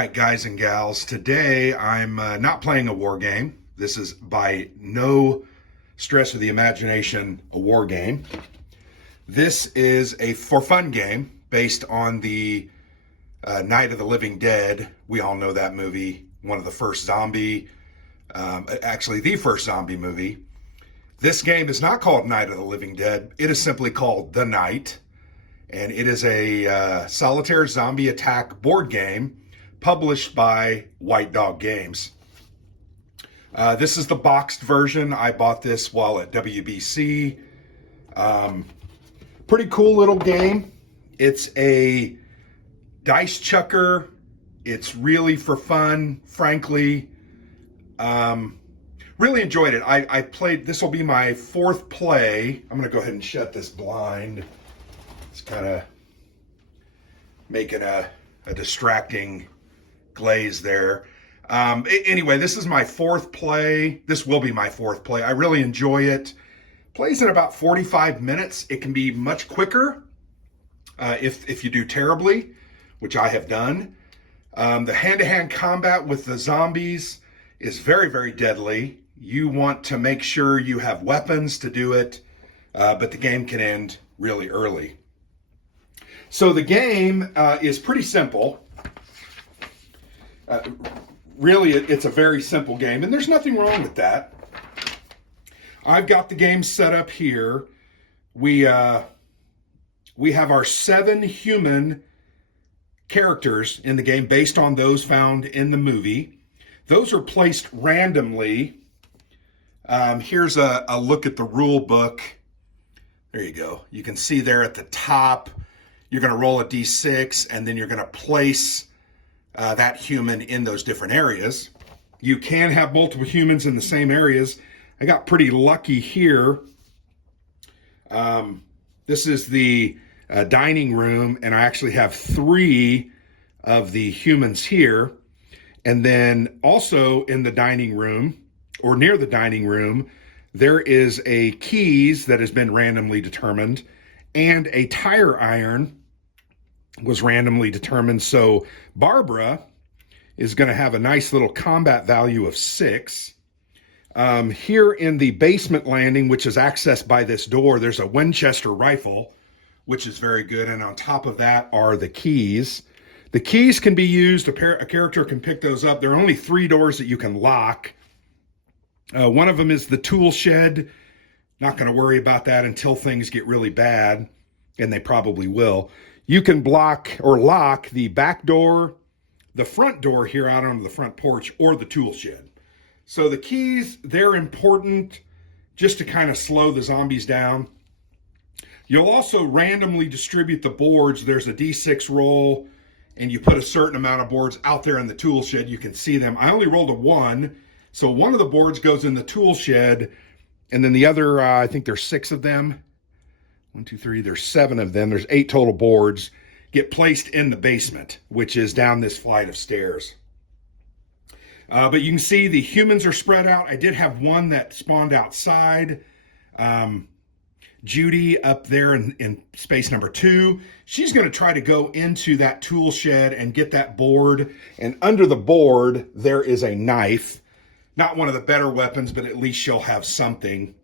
right, guys and gals, today I'm not playing a war game. This is by no stretch of the imagination a war game. This is a for fun game based on the Night of the Living Dead. We all know that movie, one of the first actually the first zombie movie. This game is not called Night of the Living Dead. It is simply called The Night, and it is a solitaire zombie attack board game published by White Dog Games. This is the boxed version. I bought this while at WBC. Pretty cool little game. It's a dice chucker. It's really for fun, frankly. Really enjoyed it. I played, this will be my fourth play. I'm going to go ahead and shut this blind. It's kind of making a distracting glaze there. Anyway, this is my fourth play. This will be my fourth play. I really enjoy it. Plays in about 45 minutes. It can be much quicker if you do terribly, which I have done. The hand-to-hand combat with the zombies is very, very deadly. You want to make sure you have weapons to do it, but the game can end really early. So the game is pretty simple. Really, it's a very simple game, and there's nothing wrong with that. I've got the game set up here. We have our 7 human characters in the game based on those found in the movie. Those are placed randomly. Here's a look at the rule book. There you go. You can see there at the top, you're going to roll a d6, and then you're going to place that human in those different areas. You can have multiple humans in the same areas. I got pretty lucky here. This is the dining room, and I actually have 3 of the humans here. And then also in the dining room, or near the dining room, there is a keys that has been randomly determined, and a tire iron was randomly determined. So Barbara is going to have a nice little combat value of 6. Here in the basement landing, which is accessed by this door, there's a Winchester rifle, which is very good. And on top of that are the keys. The keys can be used. A character can pick those up. There are only 3 doors that you can lock. One of them is the tool shed. Not going to worry about that until things get really bad, and they probably will. You can block or lock the back door, the front door here out onto the front porch, or the tool shed. So the keys, they're important just to kind of slow the zombies down. You'll also randomly distribute the boards. There's a D6 roll, and you put a certain amount of boards out there in the tool shed. You can see them. I only rolled a 1, so one of the boards goes in the tool shed, and then the other, I think there's 6 of them. 1, 2, 3, there's 7 of them. There's 8 total boards, get placed in the basement, which is down this flight of stairs. But you can see the humans are spread out. I did have one that spawned outside. Judy up there in space number 2. She's going to try to go into that tool shed and get that board. And under the board, there is a knife. Not one of the better weapons, but at least she'll have something.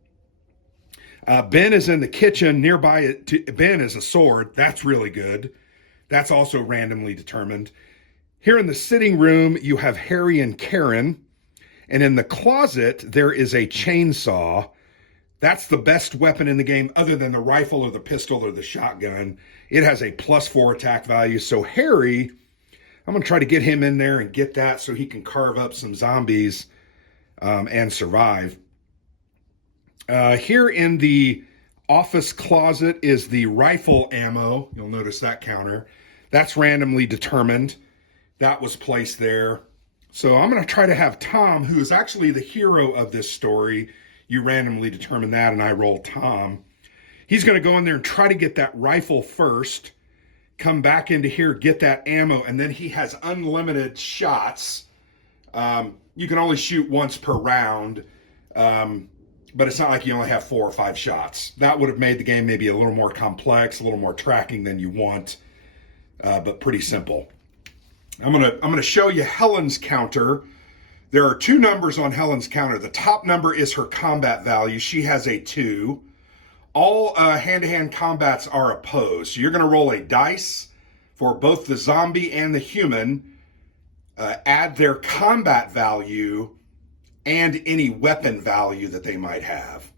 Ben is in the kitchen. Nearby Ben is a sword. That's really good. That's also randomly determined. Here in the sitting room, you have Harry and Karen. And in the closet, there is a chainsaw. That's the best weapon in the game other than the rifle or the pistol or the shotgun. It has a +4 attack value. So Harry, I'm going to try to get him in there and get that so he can carve up some zombies and survive. Here in the office closet is the rifle ammo. You'll notice that counter. That's randomly determined. That was placed there. So I'm going to try to have Tom, who is actually the hero of this story. You randomly determine that, and I roll Tom. He's going to go in there and try to get that rifle first, come back into here, get that ammo, and then he has unlimited shots. You can only shoot once per round, but it's not like you only have 4 or 5 shots. That would have made the game maybe a little more complex, a little more tracking than you want, but pretty simple. I'm gonna show you Helen's counter. There are two numbers on Helen's counter. The top number is her combat value. She has a 2. All hand-to-hand combats are opposed. So you're going to roll a dice for both the zombie and the human, add their combat value and any weapon value that they might have.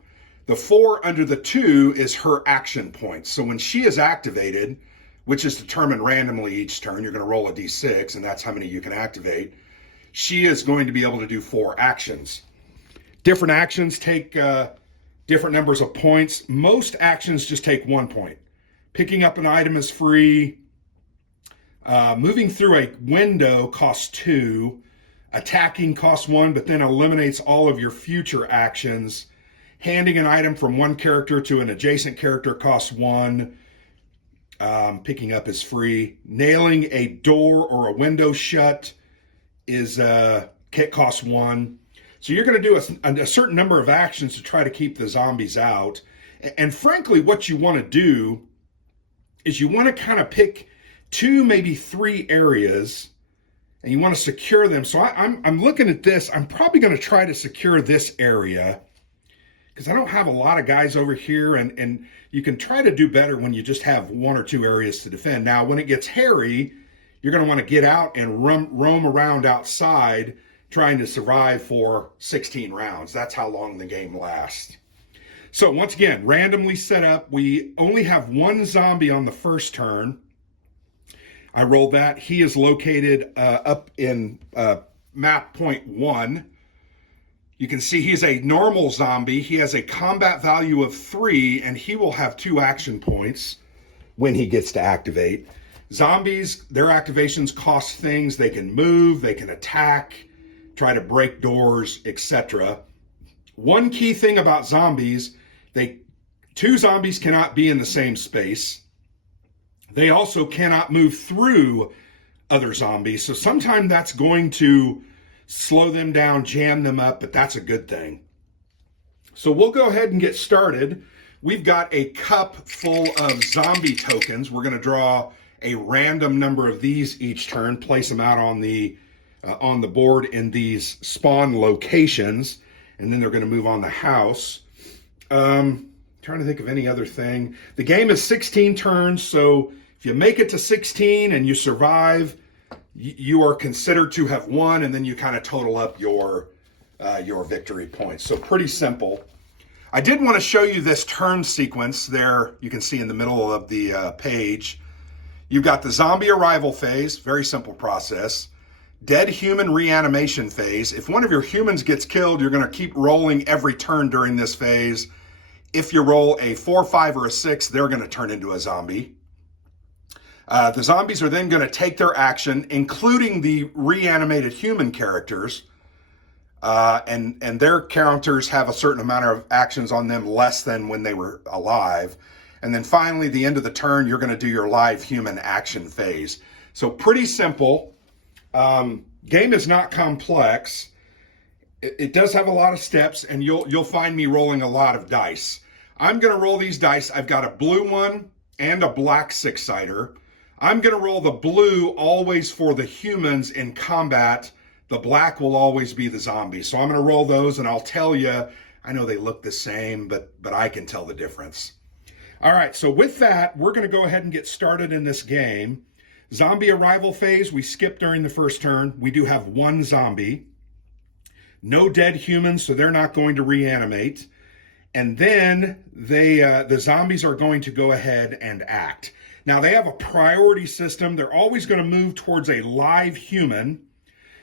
The 4 under the 2 is her action points. So when she is activated, which is determined randomly each turn, you're going to roll a d6, and that's how many you can activate. She is going to be able to do 4 actions. Different actions take different numbers of points. Most actions just take 1 point. Picking up an item is free. Moving through a window costs 2. Attacking costs 1, but then eliminates all of your future actions. Handing an item from one character to an adjacent character costs 1. Picking up is free. Nailing a door or a window shut is costs 1. So you're going to do a certain number of actions to try to keep the zombies out. And frankly, what you want to do is you want to kind of pick 2, maybe 3 areas, and you want to secure them. So I'm looking at this. I'm probably going to try to secure this area because I don't have a lot of guys over here, and you can try to do better when you just have 1 or 2 areas to defend. Now, when it gets hairy, you're going to want to get out and roam around outside trying to survive for 16 rounds. That's how long the game lasts. So once again, randomly set up. We only have 1 zombie on the first turn. I rolled that. He is located up in map point 1. You can see he's a normal zombie. He has a combat value of 3, and he will have 2 action points when he gets to activate. Zombies, their activations cost things. They can move, they can attack, try to break doors, etc. One key thing about zombies, 2 zombies cannot be in the same space. They also cannot move through other zombies. So sometimes that's going to slow them down, jam them up, but that's a good thing. So we'll go ahead and get started. We've got a cup full of zombie tokens. We're going to draw a random number of these each turn, place them out on the board in these spawn locations, and then they're going to move on the house. Trying to think of any other thing. The game is 16 turns, so if you make it to 16 and you survive, you are considered to have won, and then you kind of total up your victory points. So pretty simple. I did want to show you this turn sequence there. You can see in the middle of the page. You've got the zombie arrival phase, very simple process. Dead human reanimation phase. If one of your humans gets killed, you're going to keep rolling every turn during this phase. If you roll a 4, 5, or a 6, they're going to turn into a zombie. The zombies are then going to take their action, including the reanimated human characters, and their counters have a certain amount of actions on them, less than when they were alive. And then finally, the end of the turn, you're going to do your live human action phase. So pretty simple. Game is not complex. It does have a lot of steps, and you'll find me rolling a lot of dice. I'm going to roll these dice. I've got a blue one and a black 6-sider. I'm going to roll the blue always for the humans in combat. The black will always be the zombies. So I'm going to roll those, and I'll tell you, I know they look the same, but I can tell the difference. All right, so with that, we're going to go ahead and get started in this game. Zombie arrival phase, we skip during the first turn. We do have 1 zombie. No dead humans, so they're not going to reanimate. And then the zombies are going to go ahead and act. Now, they have a priority system. They're always going to move towards a live human.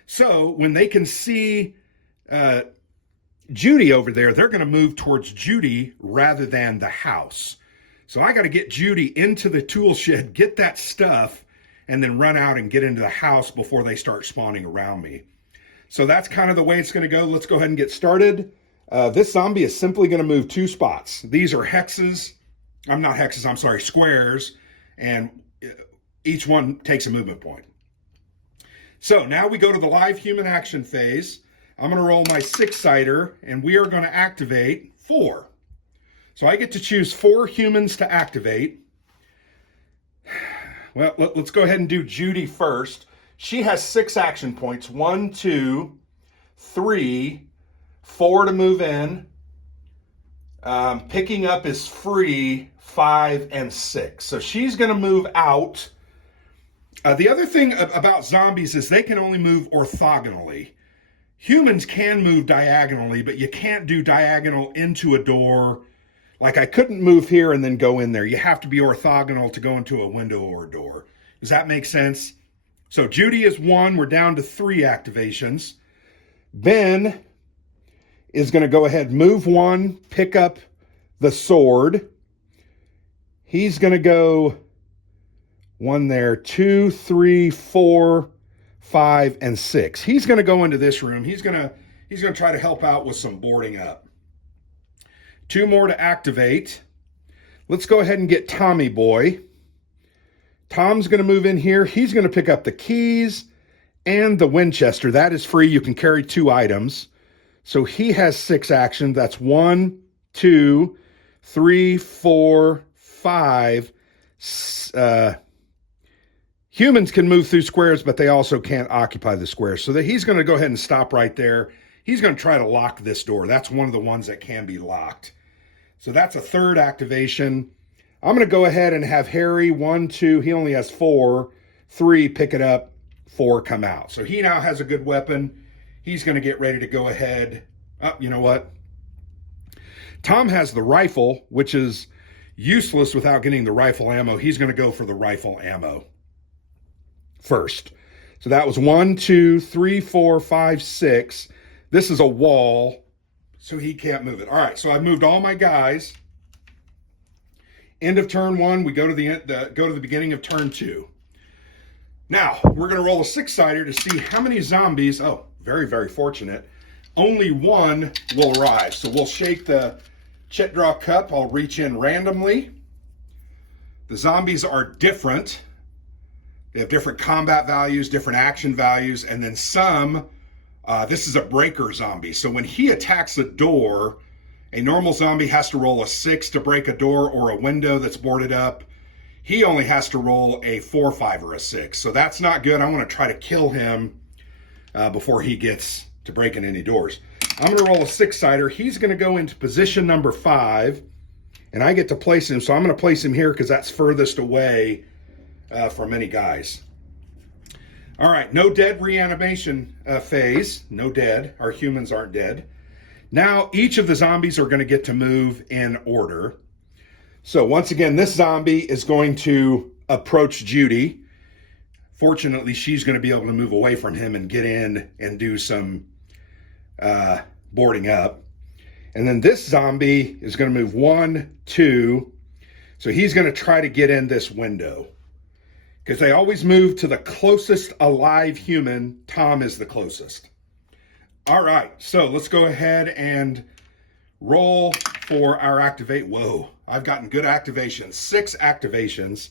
So when they can see Judy over there, they're going to move towards Judy rather than the house. So I got to get Judy into the tool shed, get that stuff, and then run out and get into the house before they start spawning around me. So that's kind of the way it's going to go. Let's go ahead and get started. This zombie is simply going to move 2 spots. These are hexes. I'm not hexes, I'm sorry, squares. And each one takes a movement point. So now we go to the live human action phase. I'm going to roll my 6-sider, and we are going to activate 4. So I get to choose 4 humans to activate. Well, let's go ahead and do Judy first. She has 6 action points. 1, 2, 3, 4 to move in. Picking up is free, 5 and 6. So she's going to move out. The other thing about zombies is they can only move orthogonally. Humans can move diagonally, but you can't do diagonal into a door. Like I couldn't move here and then go in there. You have to be orthogonal to go into a window or a door. Does that make sense? So Judy is 1. We're down to 3 activations. Ben is going to go ahead, move 1, pick up the sword. He's going to go 1 there, 2, 3, 4, 5, and 6. He's going to go into this room. He's going to try to help out with some boarding up. 2 more to activate. Let's go ahead and get Tommy Boy. Tom's going to move in here. He's going to pick up the keys and the Winchester. That is free. You can carry 2 items. So he has 6 actions. That's 1, 2, 3, 4, 5. Humans can move through squares, but they also can't occupy the square. So that he's going to go ahead and stop right there. He's going to try to lock this door. That's one of the ones that can be locked. So that's a 3rd activation. I'm going to go ahead and have Harry 1, 2. He only has 4. 3, pick it up. 4, come out. So he now has a good weapon. He's going to get ready to go ahead. Oh, you know what? Tom has the rifle, which is useless without getting the rifle ammo. He's going to go for the rifle ammo first. So that was 1, 2, 3, 4, 5, 6. This is a wall, so he can't move it. All right, so I've moved all my guys. End of turn 1, we go to the beginning of turn 2. Now, we're going to roll a 6-sider to see how many zombies. Oh, very, very fortunate. Only 1 will arrive. So we'll shake the chit draw cup. I'll reach in randomly. The zombies are different. They have different combat values, different action values, and then some, this is a breaker zombie. So when he attacks a door, a normal zombie has to roll a 6 to break a door or a window that's boarded up. He only has to roll a 4, 5, or a 6. So that's not good. I want to try to kill him before he gets to breaking any doors. I'm going to roll a 6-sider. He's going to go into position number 5, and I get to place him. So I'm going to place him here because that's furthest away from many guys. All right, no dead reanimation phase. No dead. Our humans aren't dead. Now each of the zombies are going to get to move in order. So once again, this zombie is going to approach Judy. Fortunately, she's going to be able to move away from him and get in and do some boarding up. And then this zombie is going to move 1, 2. So he's going to try to get in this window. Because they always move to the closest alive human. Tom is the closest. All right, so let's go ahead and roll for our activate. Whoa, I've gotten good activations. 6 activations.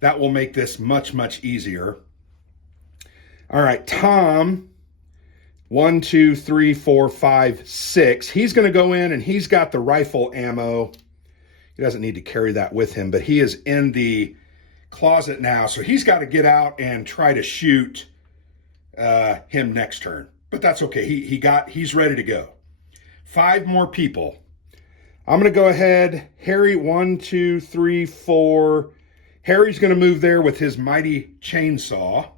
That will make this much, much easier. All right, Tom, 1, 2, 3, 4, 5, 6. He's going to go in and he's got the rifle ammo. He doesn't need to carry that with him, but he is in the closet now. So he's got to get out and try to shoot him next turn. But that's okay. He's ready to go. 5 more people. I'm going to go ahead. Harry, 1, 2, 3, 4. Harry's going to move there with his mighty chainsaw.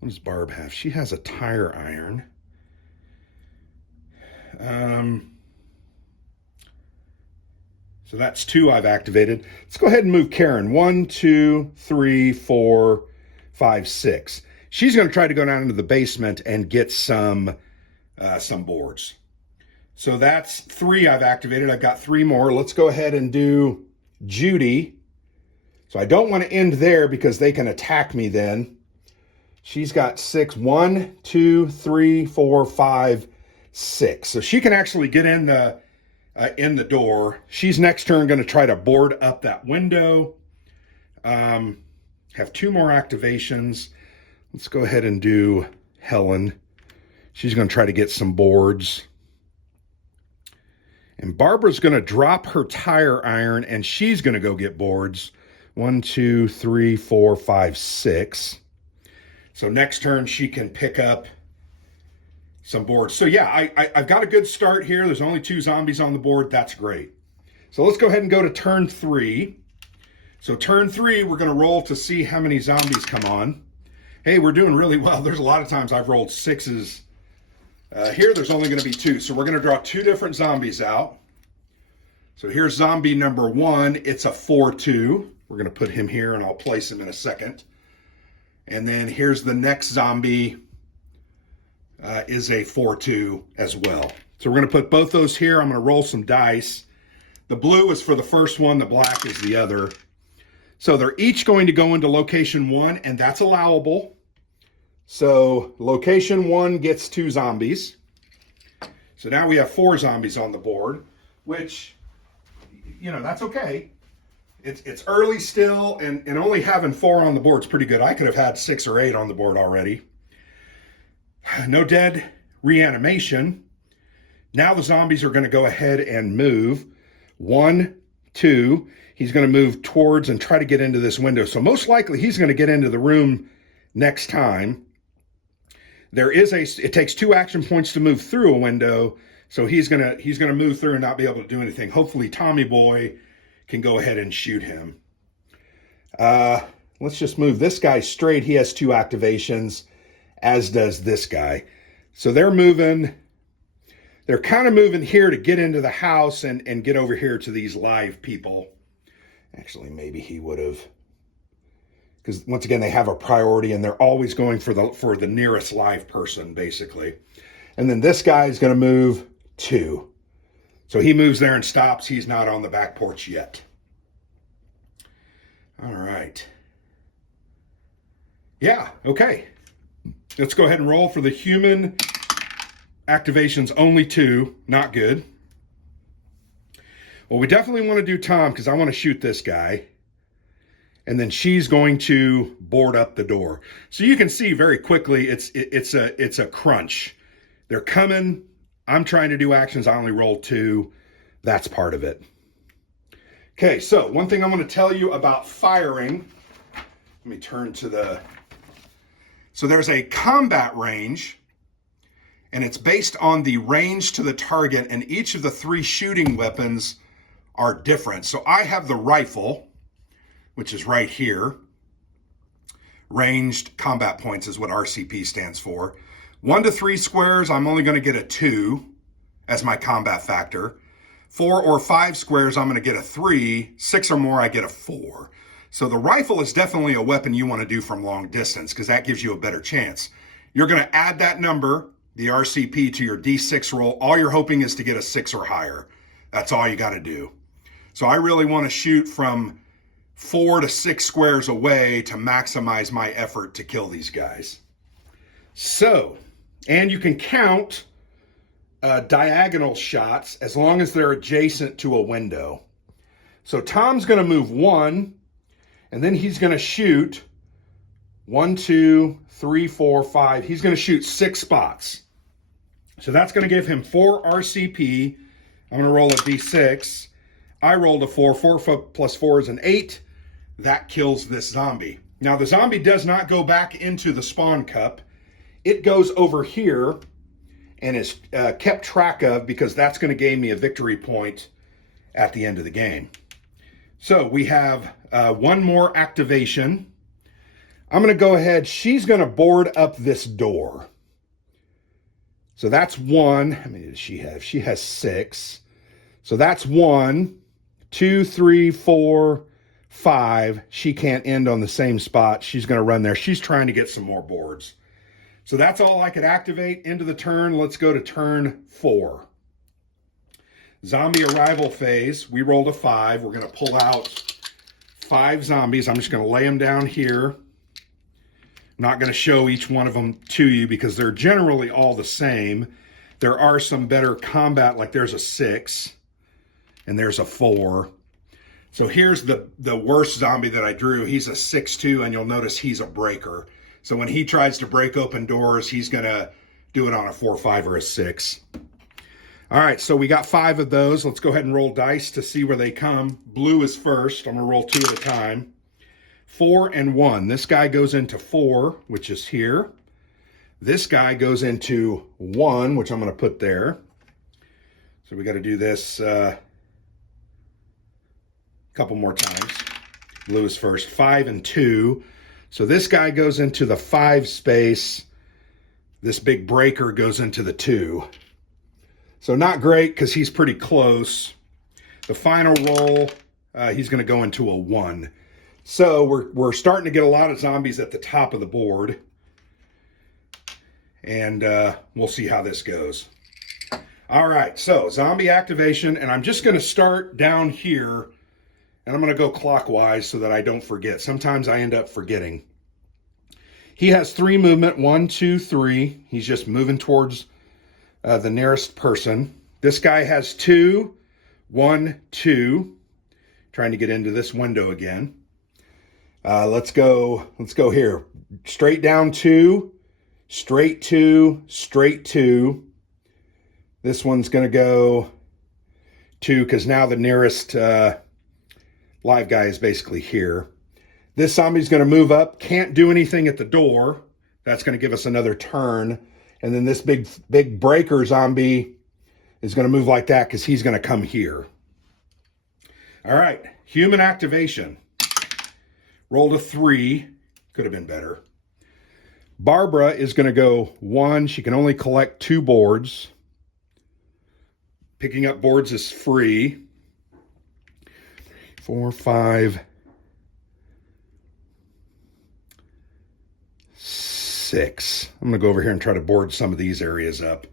What does Barb have? She has a tire iron. So that's 2 I've activated. Let's go ahead and move Karen. 1, 2, 3, 4, 5, 6. She's going to try to go down into the basement and get some boards. So that's 3 I've activated. I've got 3 more. Let's go ahead and do Judy. So I don't want to end there because they can attack me then. She's got 6. 1, 2, 3, 4, 5, 6. So she can actually get in the door. She's next turn going to try to board up that window. Have 2 more activations. Let's go ahead and do Helen. She's going to try to get some boards. And Barbara's going to drop her tire iron and she's going to go get boards. 1, 2, 3, 4, 5, 6. So next turn, she can pick up some boards. So yeah, I've got a good start here. There's only 2 zombies on the board. That's great. So let's go ahead and go to turn 3. So turn 3, we're going to roll to see how many zombies come on. Hey, we're doing really well. There's a lot of times I've rolled 6s. Here, there's only going to be 2. So we're going to draw 2 different zombies out. So here's zombie number 1. It's a 4-2. We're going to put him here, and I'll place him in a second. And then here's the next zombie is a 4-2 as well. So we're going to put both those here. I'm going to roll some dice. The blue is for the first one. The black is the other. So they're each going to go into location 1, and that's allowable. So location 1 gets 2 zombies. So now we have 4 zombies on the board, which, you know, that's okay. It's early still, and only having 4 on the board is pretty good. I could have had 6 or 8 on the board already. No dead, reanimation. Now the zombies are going to go ahead and move. 1, 2. He's going to move towards and try to get into this window. So most likely he's going to get into the room next time. It takes 2 action points to move through a window. So he's going to move through and not be able to do anything. Hopefully Tommy Boy can go ahead and shoot him. Let's just move this guy straight. He has 2 activations, as does this guy. So they're moving. They're kind of moving here to get into the house and get over here to these live people. Actually, maybe he would have, because once again, they have a priority and they're always going for the nearest live person, basically. And then this guy is going to move 2. So he moves there and stops. He's not on the back porch yet. All right. Yeah, okay. Let's go ahead and roll for the human activations. Only 2, not good. Well, we definitely want to do Tom because I want to shoot this guy. And then she's going to board up the door. So you can see very quickly it's a crunch. They're coming. I'm trying to do actions. I only rolled 2. That's part of it. Okay, so one thing I'm going to tell you about firing. Let me turn to the... So there's a combat range, and it's based on the range to the target, and each of the 3 shooting weapons are different. So I have the rifle, which is right here. Ranged combat points is what RCP stands for. 1 to 3 squares, I'm only going to get a 2 as my combat factor. 4 or 5 squares, I'm going to get a 3. 6 or more, I get a 4. So the rifle is definitely a weapon you want to do from long distance because that gives you a better chance. You're going to add that number, the RCP, to your D6 roll. All you're hoping is to get a 6 or higher. That's all you got to do. So I really want to shoot from 4 to 6 squares away to maximize my effort to kill these guys. So, and you can count diagonal shots as long as they're adjacent to a window. So Tom's going to move 1, and then he's going to shoot 1, 2, 3, 4, 5. He's going to shoot 6 spots. So that's going to give him 4 RCP. I'm going to roll a D6. I rolled a 4. 4 plus 4 is an 8. That kills this zombie. Now, the zombie does not go back into the spawn cup. It goes over here and is kept track of because that's going to gain me a victory point at the end of the game. So we have 1 more activation. I'm going to go ahead. She's going to board up this door. So that's 1. How many does she have? She has 6. So that's 1, 2, 3, 4, 5. She can't end on the same spot. She's going to run there. She's trying to get some more boards. So that's all I could activate into the turn. Let's go to turn 4. Zombie arrival phase. We rolled a 5. We're going to pull out 5 zombies. I'm just going to lay them down here. I'm not going to show each one of them to you because they're generally all the same. There are some better combat, like there's a 6 and there's a 4. So here's the worst zombie that I drew. He's a 6-2, and you'll notice he's a breaker. So when he tries to break open doors, he's going to do it on a 4, 5, or a 6. All right, so we got 5 of those. Let's go ahead and roll dice to see where they come. Blue is first. I'm going to roll 2 at a time. 4 and 1. This guy goes into 4, which is here. This guy goes into 1, which I'm going to put there. So we got to do this a couple more times. Blue is first. 5 and 2. So this guy goes into the 5 space. This big breaker goes into the 2. So not great because he's pretty close. The final roll, he's going to go into a 1. So we're starting to get a lot of zombies at the top of the board. And we'll see how this goes. All right, so zombie activation. And I'm just going to start down here. And I'm going to go clockwise so that I don't forget. Sometimes I end up forgetting. He has 3 movement. 1, 2, 3. He's just moving towards the nearest person. This guy has 2. 1, 2. Trying to get into this window again. Let's go here. Straight down 2, straight 2, straight 2. This one's going to go 2 because now the nearest live guy is basically here. This zombie's going to move up. Can't do anything at the door. That's going to give us another turn. And then this big breaker zombie is going to move like that because he's going to come here. All right, human activation. Rolled a 3. Could have been better. Barbara is going to go 1. She can only collect 2 boards. Picking up boards is free. 4, 5, 6. I'm going to go over here and try to board some of these areas up.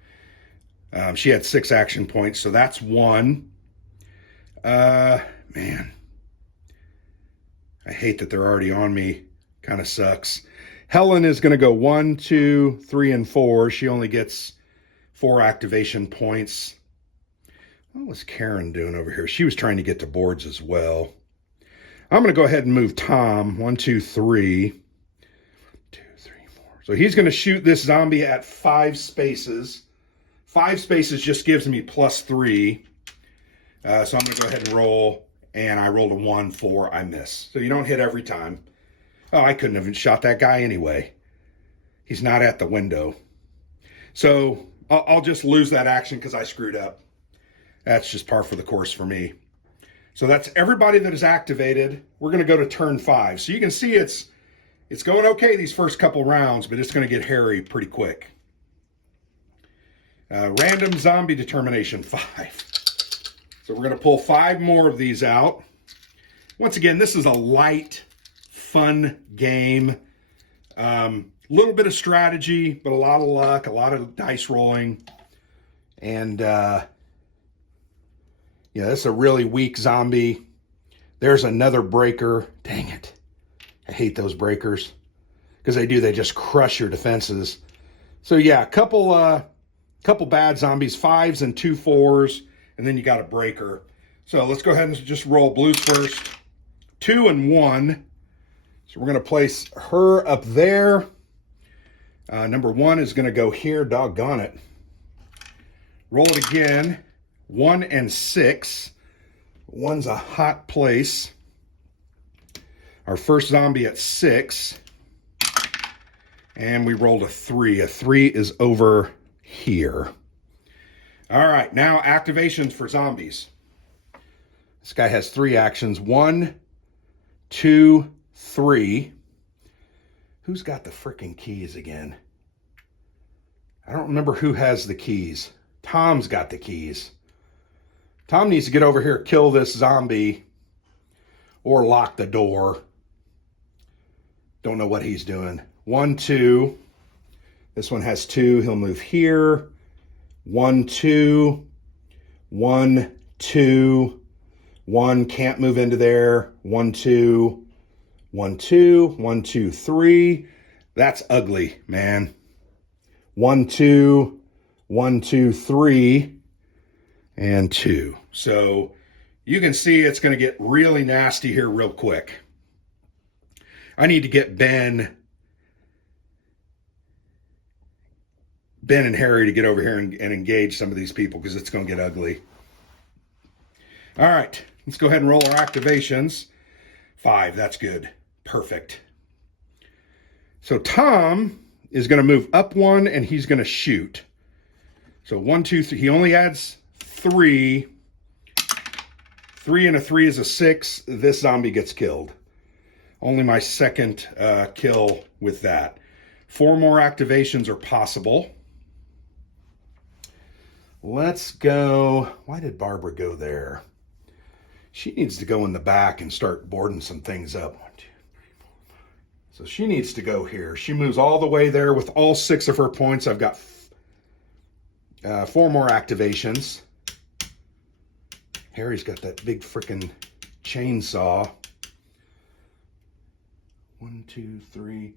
She had 6 action points, so that's 1. Man. I hate that they're already on me. Kind of sucks. Helen is going to go 1, 2, 3, and 4. She only gets 4 activation points. What was Karen doing over here? She was trying to get to boards as well. I'm going to go ahead and move Tom. 1, 2, 3. 2, 3, 4. So he's going to shoot this zombie at 5 spaces. 5 spaces just gives me +3. So I'm going to go ahead and roll. And I rolled a 1, 4. I miss. So you don't hit every time. Oh, I couldn't have shot that guy anyway. He's not at the window. So I'll just lose that action because I screwed up. That's just par for the course for me. So that's everybody that is activated. We're going to go to turn 5. So you can see it's going okay these first couple rounds, but it's going to get hairy pretty quick. Random zombie determination 5. So we're going to pull 5 more of these out. Once again, this is a light, fun game. Little bit of strategy, but a lot of luck, a lot of dice rolling. And yeah, this is a really weak zombie. There's another breaker. Dang it. I hate those breakers. Because they just crush your defenses. So yeah, a couple bad zombies, 5s and 2 4s. And then you got a breaker. So let's go ahead and just roll blues first. 2 and 1. So we're going to place her up there. Number 1 is going to go here. Doggone it. Roll it again. 1 and 6. 1's a hot place. Our first zombie at 6. And we rolled a 3. A 3 is over here. All right, now activations for zombies. This guy has 3 actions. 1, 2, 3. Who's got the freaking keys again? I don't remember who has the keys. Tom's got the keys. Tom needs to get over here, kill this zombie, or lock the door. Don't know what he's doing. 1, 2. This one has 2. He'll move here. 1, 2, 1, 2, 1, can't move into there. 1, 2, 1, 2, 1, 2, 3. That's ugly, man. 1, 2, 1, 2, 3, and 2. So you can see it's going to get really nasty here real quick. I need to get Ben and Harry to get over here and engage some of these people because it's going to get ugly. All right, let's go ahead and roll our activations. 5, that's good. Perfect. So Tom is going to move up one and he's going to shoot. So 1, 2, 3. He only adds 3. 3 and a 3 is a 6. This zombie gets killed. Only my second kill with that. 4 more activations are possible. Let's go. Why did Barbara go there? She needs to go in the back and start boarding some things up. 1, 2, 3, 4, 5. So she needs to go here. She moves all the way there with all 6 of her points. I've got 4 more activations. Harry's got that big freaking chainsaw. 1, 2, 3,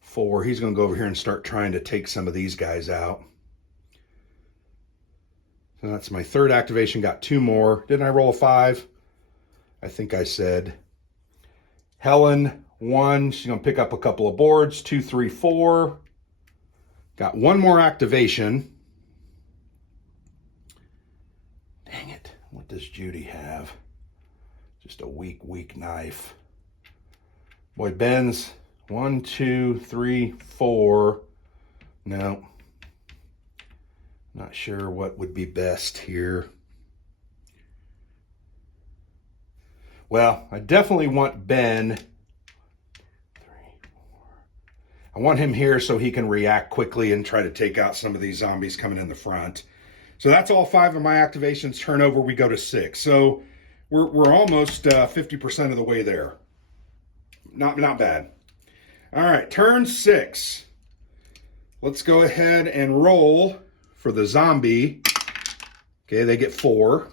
4. He's going to go over here and start trying to take some of these guys out. So that's my third activation. Got 2 more. Didn't I roll a 5? I think I said. Helen, 1. She's going to pick up a couple of boards. 2, 3, 4. Got 1 more activation. Dang it. What does Judy have? Just a weak knife. Boy, Ben's 1, 2, 3, 4. No. Not sure what would be best here. Well, I definitely want Ben. 3, 4. I want him here so he can react quickly and try to take out some of these zombies coming in the front. So that's all 5 of my activations. Turn over, we go to 6. So we're almost 50% of the way there. Not bad. All right, turn 6. Let's go ahead and roll for the zombie. Okay, they get 4.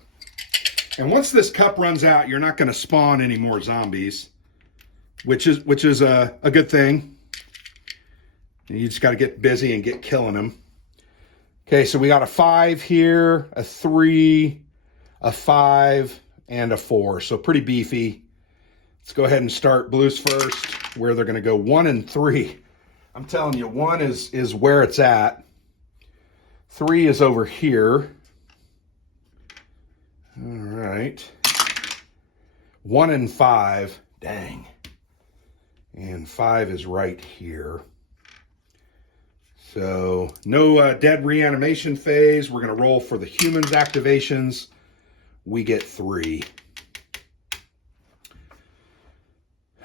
And once this cup runs out, you're not going to spawn any more zombies, which is a good thing. You just got to get busy and get killing them. Okay, so we got a 5 here, a 3, a 5, and a 4. So pretty beefy. Let's go ahead and start blues first, where they're going to go 1 and 3. I'm telling you, 1 is where it's at. 3 is over here. All right. 1 and 5. Dang. And 5 is right here. So no dead reanimation phase. We're going to roll for the humans activations. We get 3.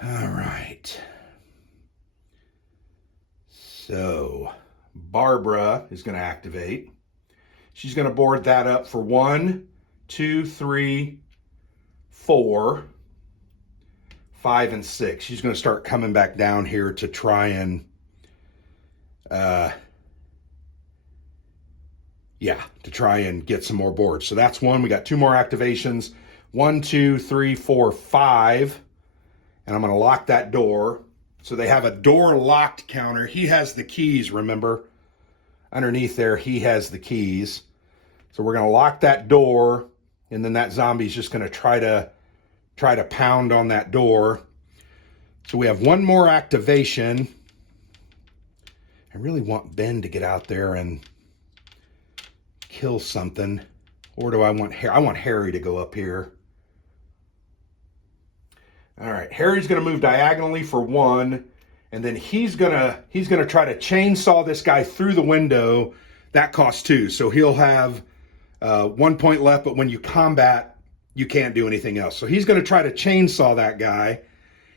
All right. So Barbara is going to activate. She's going to board that up for 1, 2, 3, 4, 5, and 6. She's going to start coming back down here to try and get some more boards. So that's 1. We got 2 more activations. 1, 2, 3, 4, 5. And I'm going to lock that door. So they have a door locked counter. He has the keys, remember? Underneath there, he has the keys. So we're going to lock that door, and then that zombie's just going to try to pound on that door. So we have 1 more activation. I really want Ben to get out there and kill something. Or do I want Harry? I want Harry to go up here. All right, Harry's going to move diagonally for 1, and then he's going to try to chainsaw this guy through the window. That costs 2, so he'll have 1 point left, but when you combat, you can't do anything else. So he's going to try to chainsaw that guy.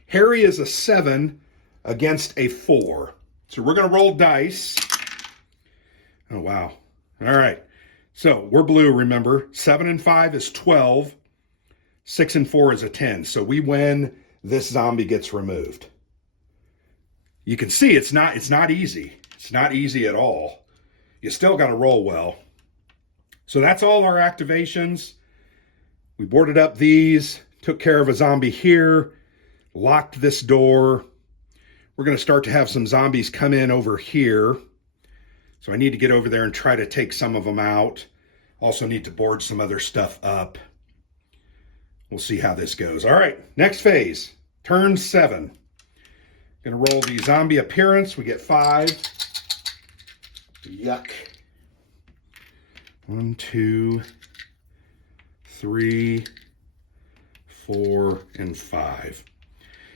Harry is a 7 against a 4. So we're going to roll dice. Oh, wow. All right. So we're blue, remember. 7 and 5 is 12. 6 and 4 is a 10. So we win. This zombie gets removed. You can see it's not easy. It's not easy at all. You still got to roll well. So that's all our activations. We boarded up these, took care of a zombie here, locked this door. We're going to start to have some zombies come in over here. So I need to get over there and try to take some of them out. Also need to board some other stuff up. We'll see how this goes. All right, next phase, turn 7. Gonna roll the zombie appearance. We get 5. Yuck. 1, 2, 3, 4, and 5.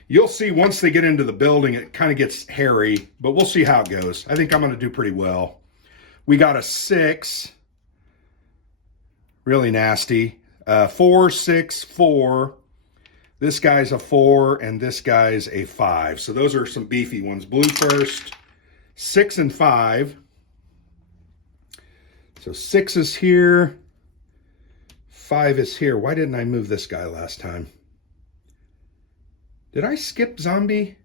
You'll see once they get into the building, it kind of gets hairy, but we'll see how it goes. I think I'm going to do pretty well. We got a 6. Really nasty. 4, 6, 4. This guy's a 4, and this guy's a 5. So those are some beefy ones. Blue first, 6 and 5. So 6 is here. 5 is here. Why didn't I move this guy last time? Did I skip zombie?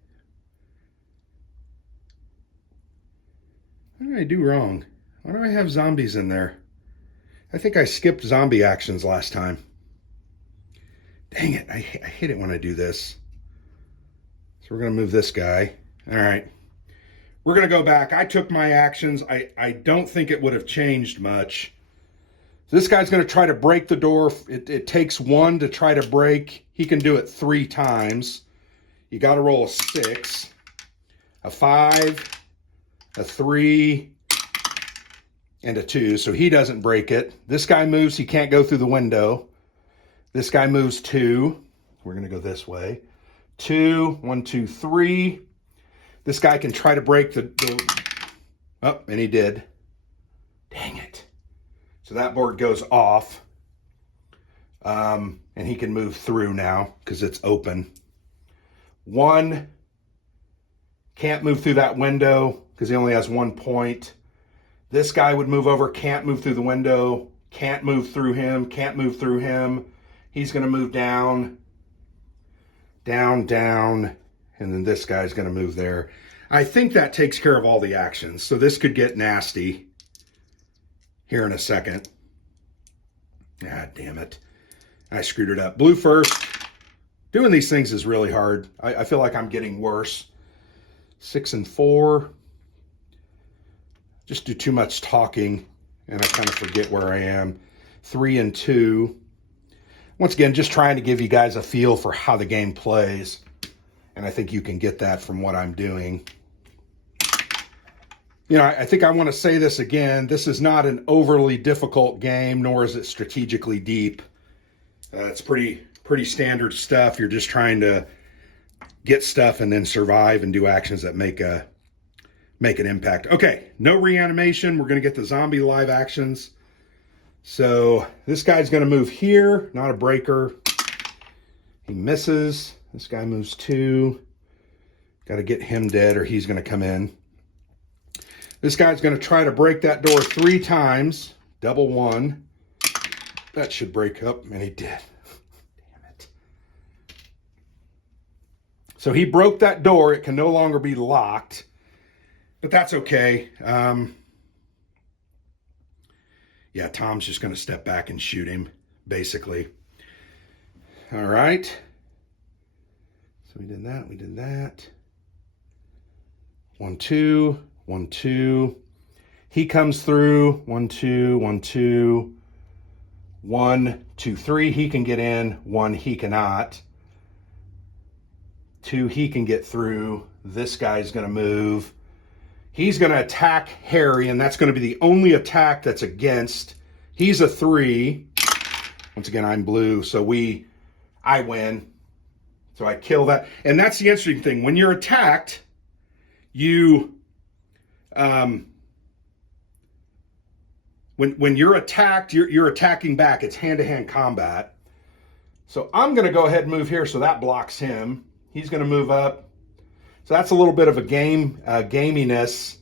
What did I do wrong? Why do I have zombies in there? I think I skipped zombie actions last time. Dang it, I hate it when I do this. So we're going to move this guy. All right. We're going to go back. I took my actions. I don't think it would have changed much. This guy's going to try to break the door. It takes 1 to try to break. He can do it 3 times. You got to roll a 6, a 5, a 3, and a 2. So he doesn't break it. This guy moves. He can't go through the window. This guy moves 2. We're going to go this way. 2, 1, 2, 3. This guy can try to break the oh, and he did. Dang it. So that board goes off. And he can move through now because it's open. 1 can't move through that window because he only has 1 point. This guy would move over, can't move through the window, can't move through him, can't move through him. He's going to move down, down, down, and then this guy's going to move there. I think that takes care of all the actions. So this could get nasty here in a second. Ah, damn it. I screwed it up. Blue first. Doing these things is really hard. I feel like I'm getting worse. 6 and 4. Just do too much talking, and I kind of forget where I am. 3 and 2. Once again, just trying to give you guys a feel for how the game plays. And I think you can get that from what I'm doing. You know, I think I want to say this again. This is not an overly difficult game, nor is it strategically deep. It's pretty standard stuff. You're just trying to get stuff and then survive and do actions that make an impact. Okay, no reanimation. We're going to get the zombie live actions. So this guy's going to move here, not a breaker. He misses. This guy moves 2. Got to get him dead or he's going to come in. This guy's going to try to break that door 3 times. Double 1. That should break up, and he did. Damn it. So he broke that door. It can no longer be locked. But that's okay. Yeah, Tom's just going to step back and shoot him, basically. All right. So we did that. We did that. 1, 2. 1, 2. He comes through. 1, 2. 1, 2. 1, 2, 3. He can get in. 1, he cannot. 2, he can get through. This guy's going to move. He's going to attack Harry, and that's going to be the only attack that's against. He's a 3. Once again, I'm blue, so I win. So I kill that. And that's the interesting thing. When you're attacked, when you're attacked, you're attacking back. It's hand-to-hand combat. So I'm going to go ahead and move here, so that blocks him. He's going to move up. So that's a little bit of a gaminess,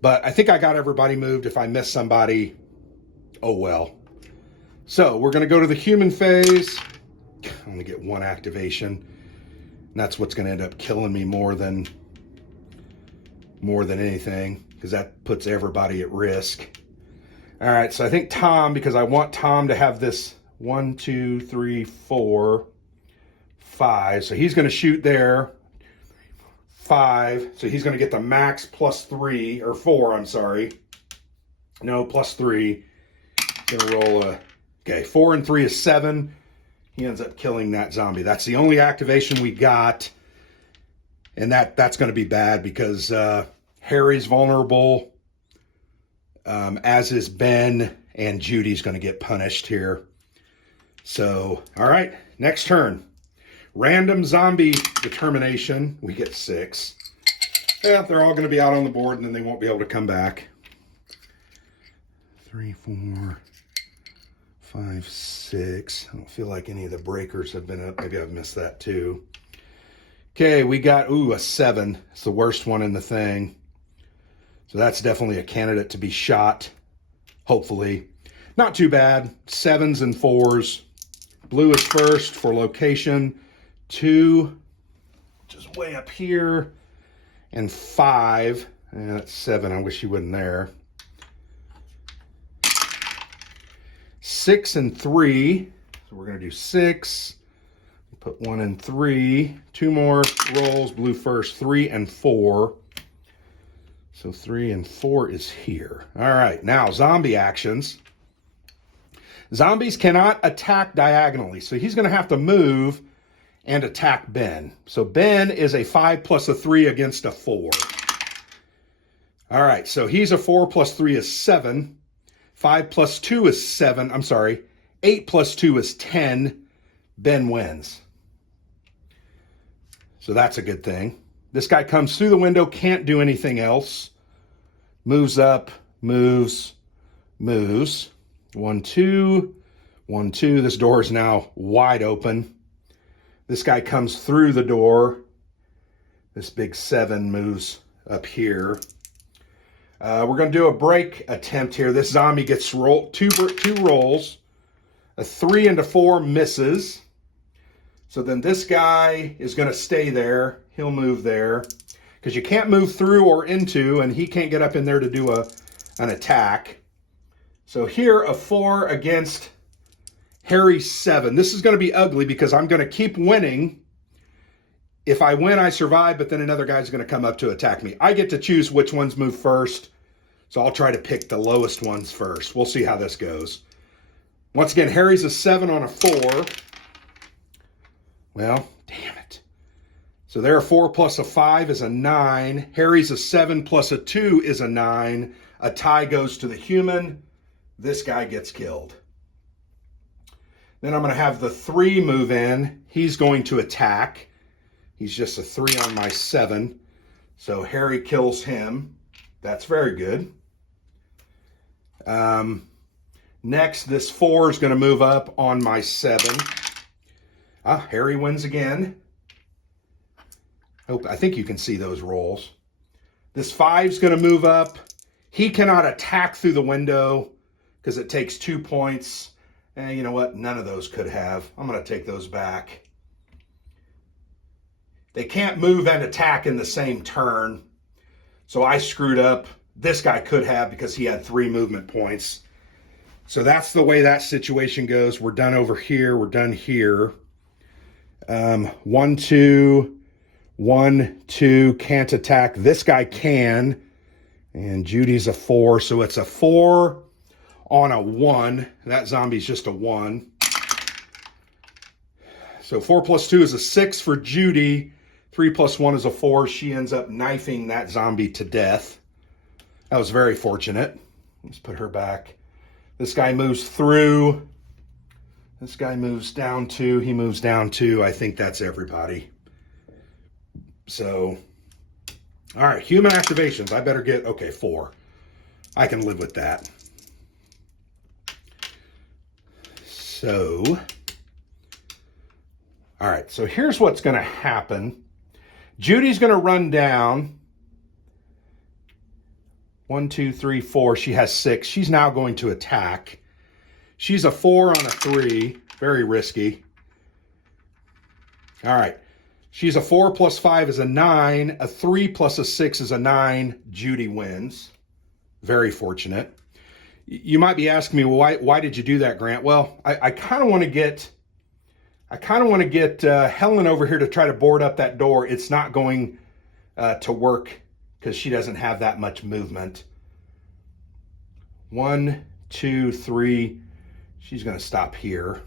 but I think I got everybody moved. If I miss somebody, oh well. So we're going to go to the human phase. I only get 1 activation, and that's what's going to end up killing me more than anything, because that puts everybody at risk. All right, so I think Tom, because I want Tom to have this 1, 2, 3, 4, 5. So he's going to shoot there. 5. So he's going to get the max +3 or 4. I'm sorry. No, +3. Going to roll okay. 4 and 3 is 7. He ends up killing that zombie. That's the only activation we got, and that's going to be bad because Harry's vulnerable, as is Ben, and Judy's going to get punished here. So, all right, next turn. Random zombie determination, we get 6. Yeah, they're all going to be out on the board, and then they won't be able to come back. 3, 4, 5, 6. I don't feel like any of the breakers have been up. Maybe I've missed that too. Okay, we got, a 7. It's the worst one in the thing. So that's definitely a candidate to be shot, hopefully. Not too bad. 7s and 4s. Blue is first for location. 2, just way up here. And 5. And that's 7. I wish you wouldn't there. 6 and 3. So we're going to do 6. Put 1 and 3. 2 more rolls. Blue first. 3 and 4. So 3 and 4 is here. All right. Now, zombie actions. Zombies cannot attack diagonally. So he's going to have to move and attack Ben. So Ben is a 5 plus a 3 against a 4. All right. So he's a 4 plus 3 is 7. 5 plus 2 is 7. I'm sorry. 8 plus 2 is 10. Ben wins. So that's a good thing. This guy comes through the window, can't do anything else. Moves up, moves. 1, 2. 1, 2. This door is now wide open. This guy comes through the door. This big 7 moves up here. We're going to do a break attempt here. This zombie gets two rolls. A 3 and a 4 misses. So then this guy is going to stay there. He'll move there. Because you can't move through or into, and he can't get up in there to do an attack. So here, a 4 against Harry's 7. This is going to be ugly because I'm going to keep winning. If I win, I survive, but then another guy's going to come up to attack me. I get to choose which ones move first. So I'll try to pick the lowest ones first. We'll see how this goes. Once again, Harry's a 7 on a 4. Well, damn it. So there, a 4 plus a 5 is a 9. Harry's a 7 plus a 2 is a 9. A tie goes to the human. This guy gets killed. Then I'm going to have the 3 move in. He's going to attack. He's just a 3 on my 7. So Harry kills him. That's very good. Next, this 4 is going to move up on my 7. Harry wins again. I think you can see those rolls. This 5 is going to move up. He cannot attack through the window because it takes 2 points. And you know what? None of those could have. I'm going to take those back. They can't move and attack in the same turn. So I screwed up. This guy could have because he had 3 movement points. So that's the way that situation goes. We're done over here. We're done here. 1, 2, 1, 2, can't attack. This guy can. And Judy's a 4. So it's a 4 on a 1. That zombie's just a 1. So 4 plus 2 is a 6 for Judy. 3 plus 1 is a 4. She ends up knifing that zombie to death. That was very fortunate. Let's put her back. This guy moves through. This guy moves down 2. He moves down 2. I think that's everybody. So, all right, human activations. I better get, 4. I can live with that. So, all right, so here's what's going to happen. Judy's going to run down. 1, 2, 3, 4. She has 6. She's now going to attack. She's a 4 on a 3. Very risky. All right. She's a 4 plus 5 is a 9. A 3 plus a 6 is a 9. Judy wins. Very fortunate. You might be asking me, well, why did you do that, Grant? Well, I kind of want to get Helen over here to try to board up that door. It's not going to work because she doesn't have that much movement. 1, 2, 3. She's going to stop here.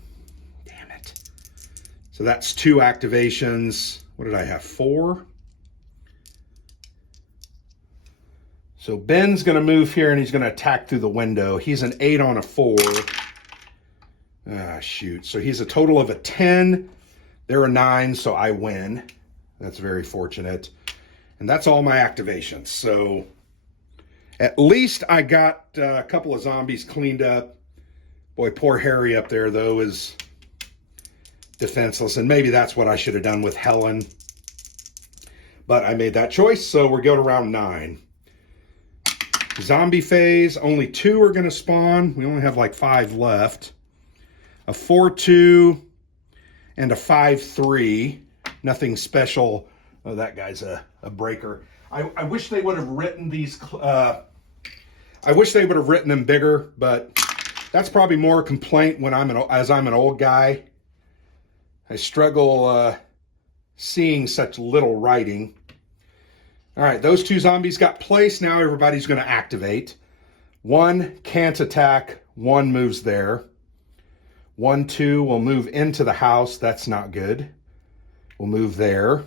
Damn it. So that's 2 activations. What did I have? 4. So Ben's going to move here and he's going to attack through the window. He's an 8 on a 4. Shoot. So he's a total of a 10. They're a 9, so I win. That's very fortunate. And that's all my activations. So at least I got a couple of zombies cleaned up. Boy, poor Harry up there, though, is defenseless. And maybe that's what I should have done with Helen. But I made that choice, so we're going to round 9. Zombie phase, only 2 are going to spawn. We only have like 5 left. A 4-2 and a 5-3. Nothing special. Oh, that guy's a breaker. I wish they would have written these. I wish they would have written them bigger, but that's probably more a complaint when I'm an old guy. I struggle seeing such little writing. All right, those 2 zombies got placed. Now everybody's going to activate. 1 can't attack. 1 moves there. 1-2 will move into the house. That's not good. We'll move there.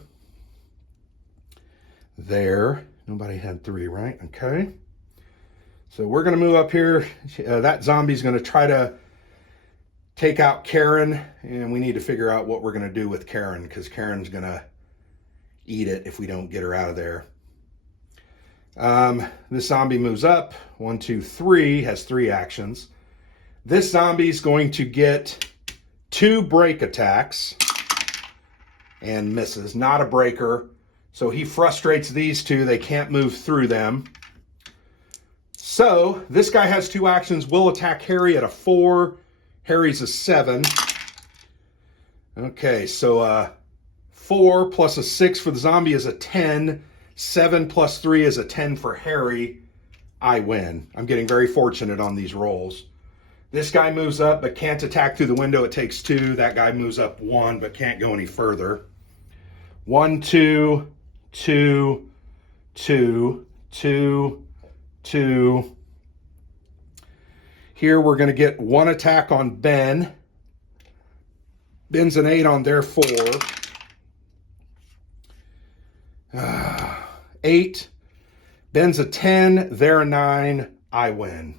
There. Nobody had 3, right? Okay. So we're going to move up here. That zombie's going to try to take out Karen, and we need to figure out what we're going to do with Karen, because Karen's going to eat it if we don't get her out of there. This zombie moves up. 1, 2, 3, has 3 actions. This zombie's going to get 2 break attacks and misses. Not a breaker. So he frustrates these 2. They can't move through them. So this guy has 2 actions. We'll attack Harry at a 4. Harry's a 7. Okay, so 4 plus a 6 for the zombie is a 10. 7 plus 3 is a 10 for Harry. I win. I'm getting very fortunate on these rolls. This guy moves up but can't attack through the window. It takes 2. That guy moves up 1 but can't go any further. 1, 2, 2, 2, 2, 2. Here we're going to get 1 attack on Ben. Ben's an 8 on their 4. 8. Ben's a 10. They're a 9. I win.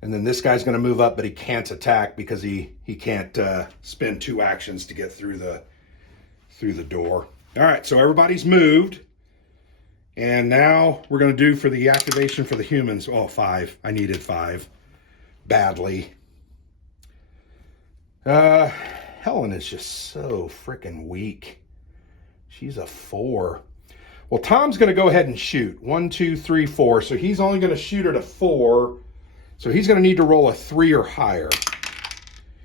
And then this guy's going to move up, but he can't attack because he can't spend 2 actions to get through the door. All right, so everybody's moved. And now we're going to do for the activation for the humans. Oh, 5. I needed 5 badly. Helen is just so freaking weak. She's a 4. Well, Tom's going to go ahead and shoot. 1, 2, 3, 4. So he's only going to shoot at a 4. So he's going to need to roll a 3 or higher.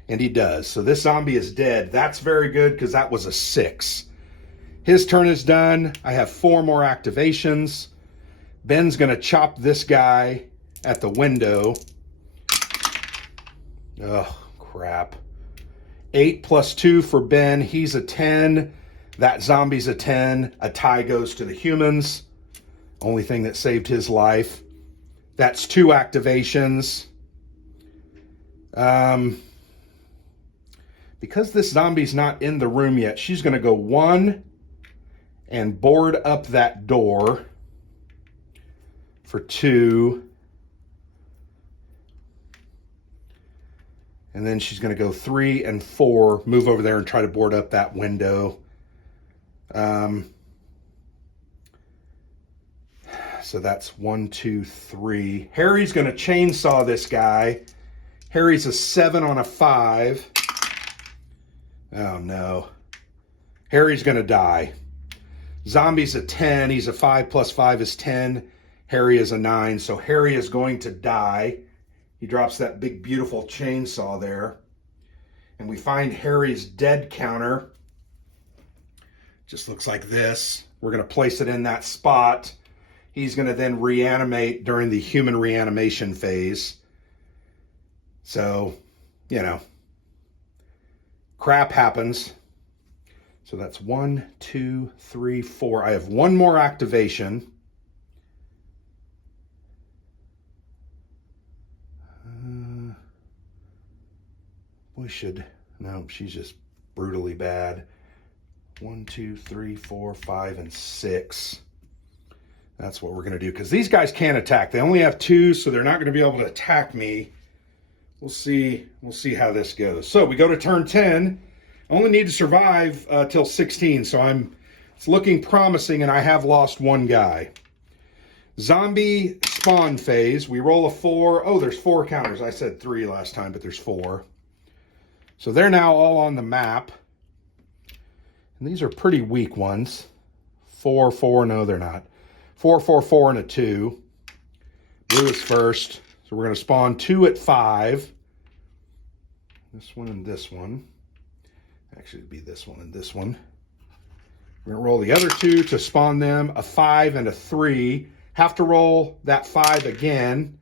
And he does. So this zombie is dead. That's very good because that was a 6. His turn is done. I have 4 more activations. Ben's going to chop this guy at the window. Oh, crap. 8 plus 2 for Ben. He's a 10. That zombie's a 10. A tie goes to the humans. Only thing that saved his life. That's 2 activations. Because this zombie's not in the room yet, she's going to go 1 and board up that door for 2. And then she's going to go 3 and 4, move over there and try to board up that window. So that's 1, 2, 3. Harry's going to chainsaw this guy. Harry's a 7 on a 5. Oh, no. Harry's going to die. Zombie's a 10. He's a 5 plus 5 is 10. Harry is a 9. So Harry is going to die. He drops that big, beautiful chainsaw there. And we find Harry's dead counter. Just looks like this. We're going to place it in that spot. He's going to then reanimate during the human reanimation phase. So, you know, crap happens. So that's 1, 2, 3, 4. I have 1 more activation. We should, no, she's just brutally bad. 1, 2, 3, 4, 5, and 6. That's what we're going to do, because these guys can't attack. They only have 2, so they're not going to be able to attack me. We'll see how this goes. So we go to turn 10. Only need to survive till 16, so it's looking promising, and I have lost one guy. Zombie spawn phase. We roll a 4. Oh, there's 4 counters. I said 3 last time, but there's 4. So they're now all on the map. And these are pretty weak ones. 4, 4. No, they're not. 4, 4, 4, and a 2. Blue is first. So we're going to spawn 2 at 5. This one and this one. Actually, it'd be this one and this one. We're going to roll the other 2 to spawn them, a 5 and a 3. Have to roll that 5 again.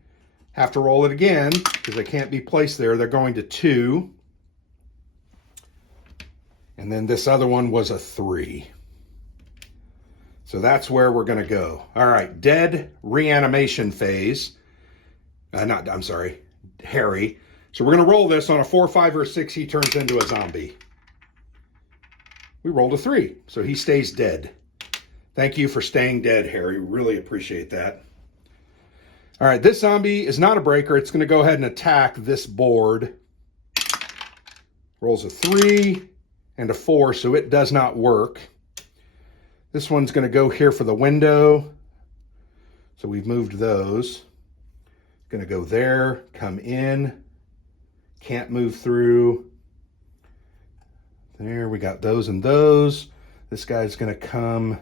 Have to roll it again because they can't be placed there. They're going to 2. And then this other one was a 3. So that's where we're going to go. All right, dead reanimation phase. I'm sorry, Harry. So we're going to roll this on a 4, 5, or 6. He turns into a zombie. We rolled a 3, so he stays dead. Thank you for staying dead, Harry. Really appreciate that. All right, this zombie is not a breaker. It's going to go ahead and attack this board. Rolls a 3 and a 4, so it does not work. This one's going to go here for the window. So we've moved those. Going to go there, come in. Can't move through. There, we got those and those. This guy's going to come.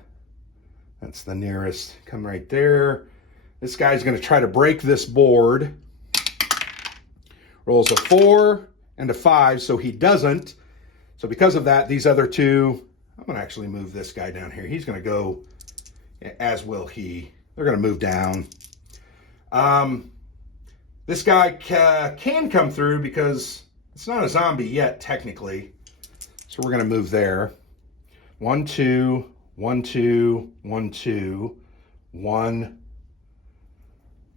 That's the nearest. Come right there. This guy's going to try to break this board. Rolls a 4 and a 5, so he doesn't. So because of that, these other 2, I'm going to actually move this guy down here. He's going to go, as will he. They're going to move down. This guy can come through because it's not a zombie yet, technically. So we're going to move there. 1, 2, 1, 2, 1, 2, 1,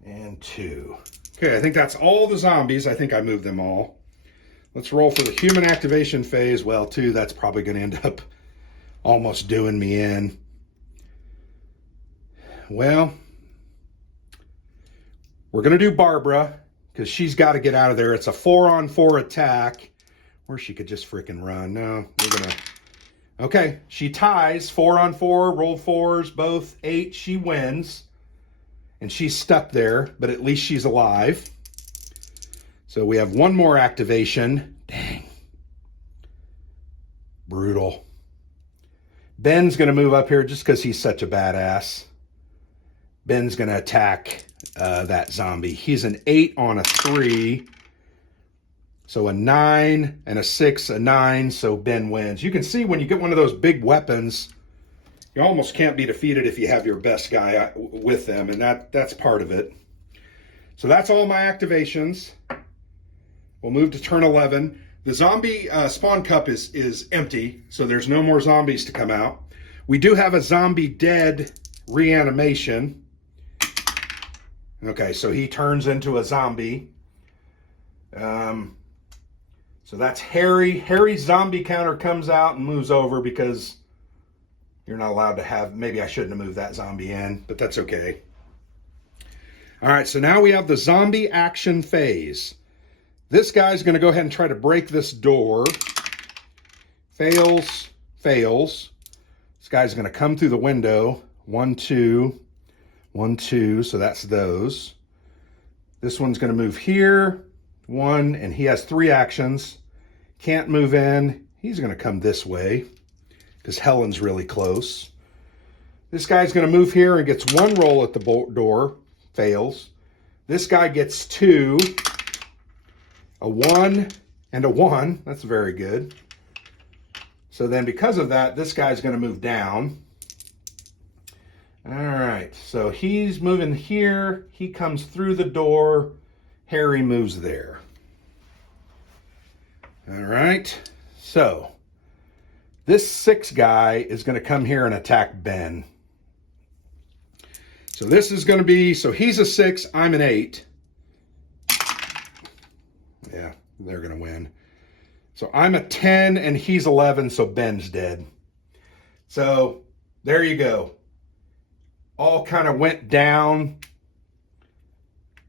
and 2. Okay, I think that's all the zombies. I think I moved them all. Let's roll for the human activation phase. Well, 2, that's probably going to end up almost doing me in. Well, we're going to do Barbara because she's got to get out of there. It's a 4-on-4 attack. Or she could just freaking run. No, we're going to... Okay, she ties. 4-on-4, rolled 4s, both 8. She wins. And she's stuck there, but at least she's alive. So we have one more activation. Dang. Brutal. Ben's going to move up here just because he's such a badass. Ben's going to attack that zombie. He's an 8 on a 3. So a 9 and a 6, a 9, so Ben wins. You can see when you get one of those big weapons, you almost can't be defeated if you have your best guy with them, and that's part of it. So that's all my activations. We'll move to turn 11. The zombie spawn cup is empty, so there's no more zombies to come out. We do have a zombie dead reanimation. Okay, so he turns into a zombie. So that's Harry. Harry's zombie counter comes out and moves over because you're not allowed to have... Maybe I shouldn't have moved that zombie in, but that's okay. All right, so now we have the zombie action phase. This guy's going to go ahead and try to break this door. Fails, fails. This guy's going to come through the window. 1, 2, 1, 2, so that's those. This one's going to move here. 1, and he has 3 actions. Can't move in. He's going to come this way because Helen's really close. This guy's going to move here and gets 1 roll at the door. Fails. This guy gets 2. A 1 and a 1. That's very good. So then because of that, this guy's going to move down. All right. So he's moving here. He comes through the door. Harry moves there. All right. So this 6 guy is going to come here and attack Ben. So this is going to be, so he's a 6, I'm an 8. Yeah, they're going to win. So I'm a 10 and he's 11, so Ben's dead. So there you go. All kind of went down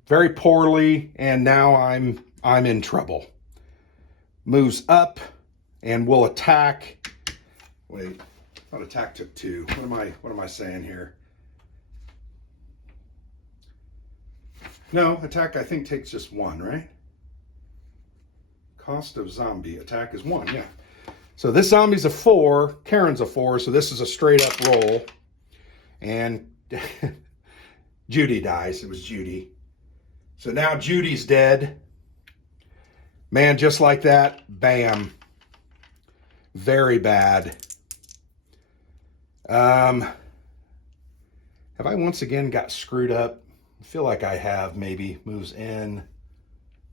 very poorly, and now I'm in trouble. Moves up. and we'll attack. Wait, I thought attack took 2. What am I saying here? No, attack I think takes just 1, right? Cost of zombie attack is 1, yeah. So this zombie's a 4, Karen's a 4, so this is a straight up roll. And Judy dies. It was Judy. So now Judy's dead. Man, just like that, bam. Very bad. Have I once again got screwed up? I feel like I have, maybe. Moves in,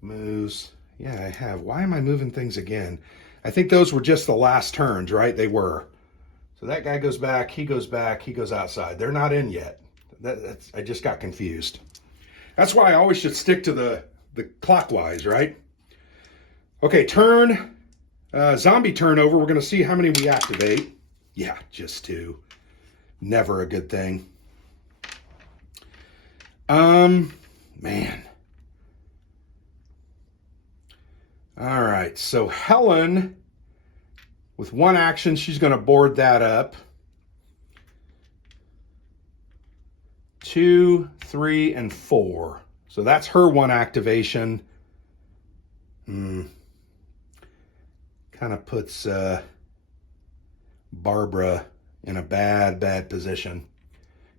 moves. Yeah, I have. Why am I moving things again? I think those were just the last turns, right? They were. So that guy goes back, he goes outside. They're not in yet. I just got confused. That's why I always should stick to the clockwise, right? Okay, turn. Zombie turnover. We're going to see how many we activate. Yeah, just 2. Never a good thing. Man. All right, so Helen, with 1 action, she's going to board that up. 2, 3, and 4. So that's her 1 activation. Kind of puts Barbara in a bad position.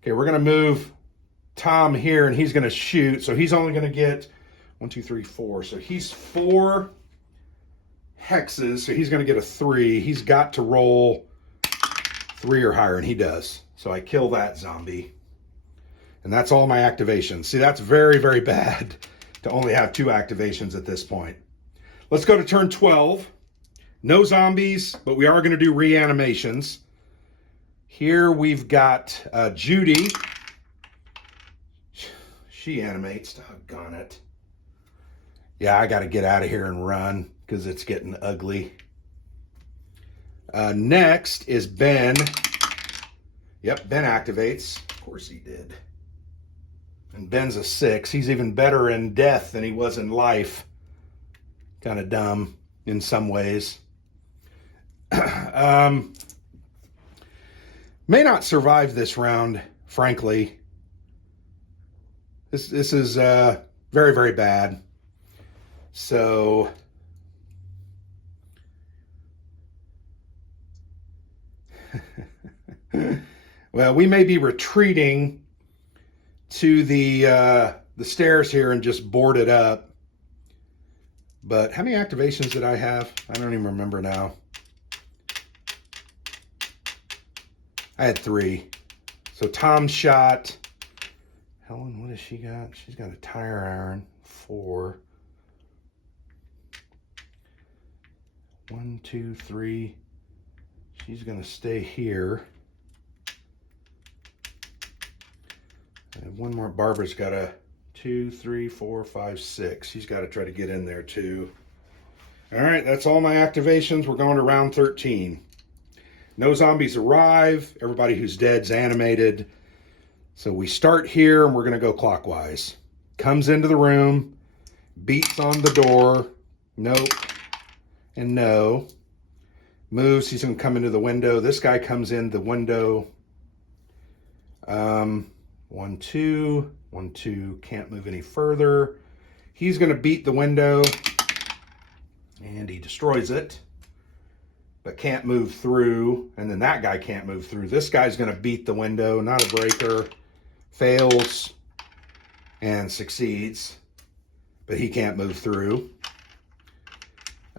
Okay, we're going to move Tom here, and he's going to shoot. So he's only going to get 1, 2, 3, 4. So he's 4 hexes. So he's going to get a 3. He's got to roll 3 or higher, and he does. So I kill that zombie. And that's all my activations. See, that's very, very bad to only have 2 activations at this point. Let's go to turn 12. No zombies, but we are going to do reanimations. Here we've got Judy. She animates. Doggone it. Yeah, I got to get out of here and run because it's getting ugly. Next is Ben. Yep, Ben activates. Of course he did. And Ben's a 6. He's even better in death than he was in life. Kind of dumb in some ways. May not survive this round, frankly. This is very, very bad. So well, we may be retreating to the stairs here and just board it up. But how many activations did I have? I don't even remember now. I had 3. So Tom shot. Helen, what has she got? She's got a tire iron. 4. 1, 2, 3. She's going to stay here. I have 1 more. Barbara's got a 2, 3, 4, 5, 6. She's got to try to get in there too. All right, that's all my activations. We're going to round 13. No zombies arrive. Everybody who's dead's animated. So we start here and we're going to go clockwise. Comes into the room, beats on the door. Nope. And no. Moves. He's going to come into the window. This guy comes in the window. 1, 2. 1, 2. Can't move any further. He's going to beat the window. And he destroys it. But can't move through. And then that guy can't move through. This guy's going to beat the window. Not a breaker. Fails. And succeeds. But he can't move through.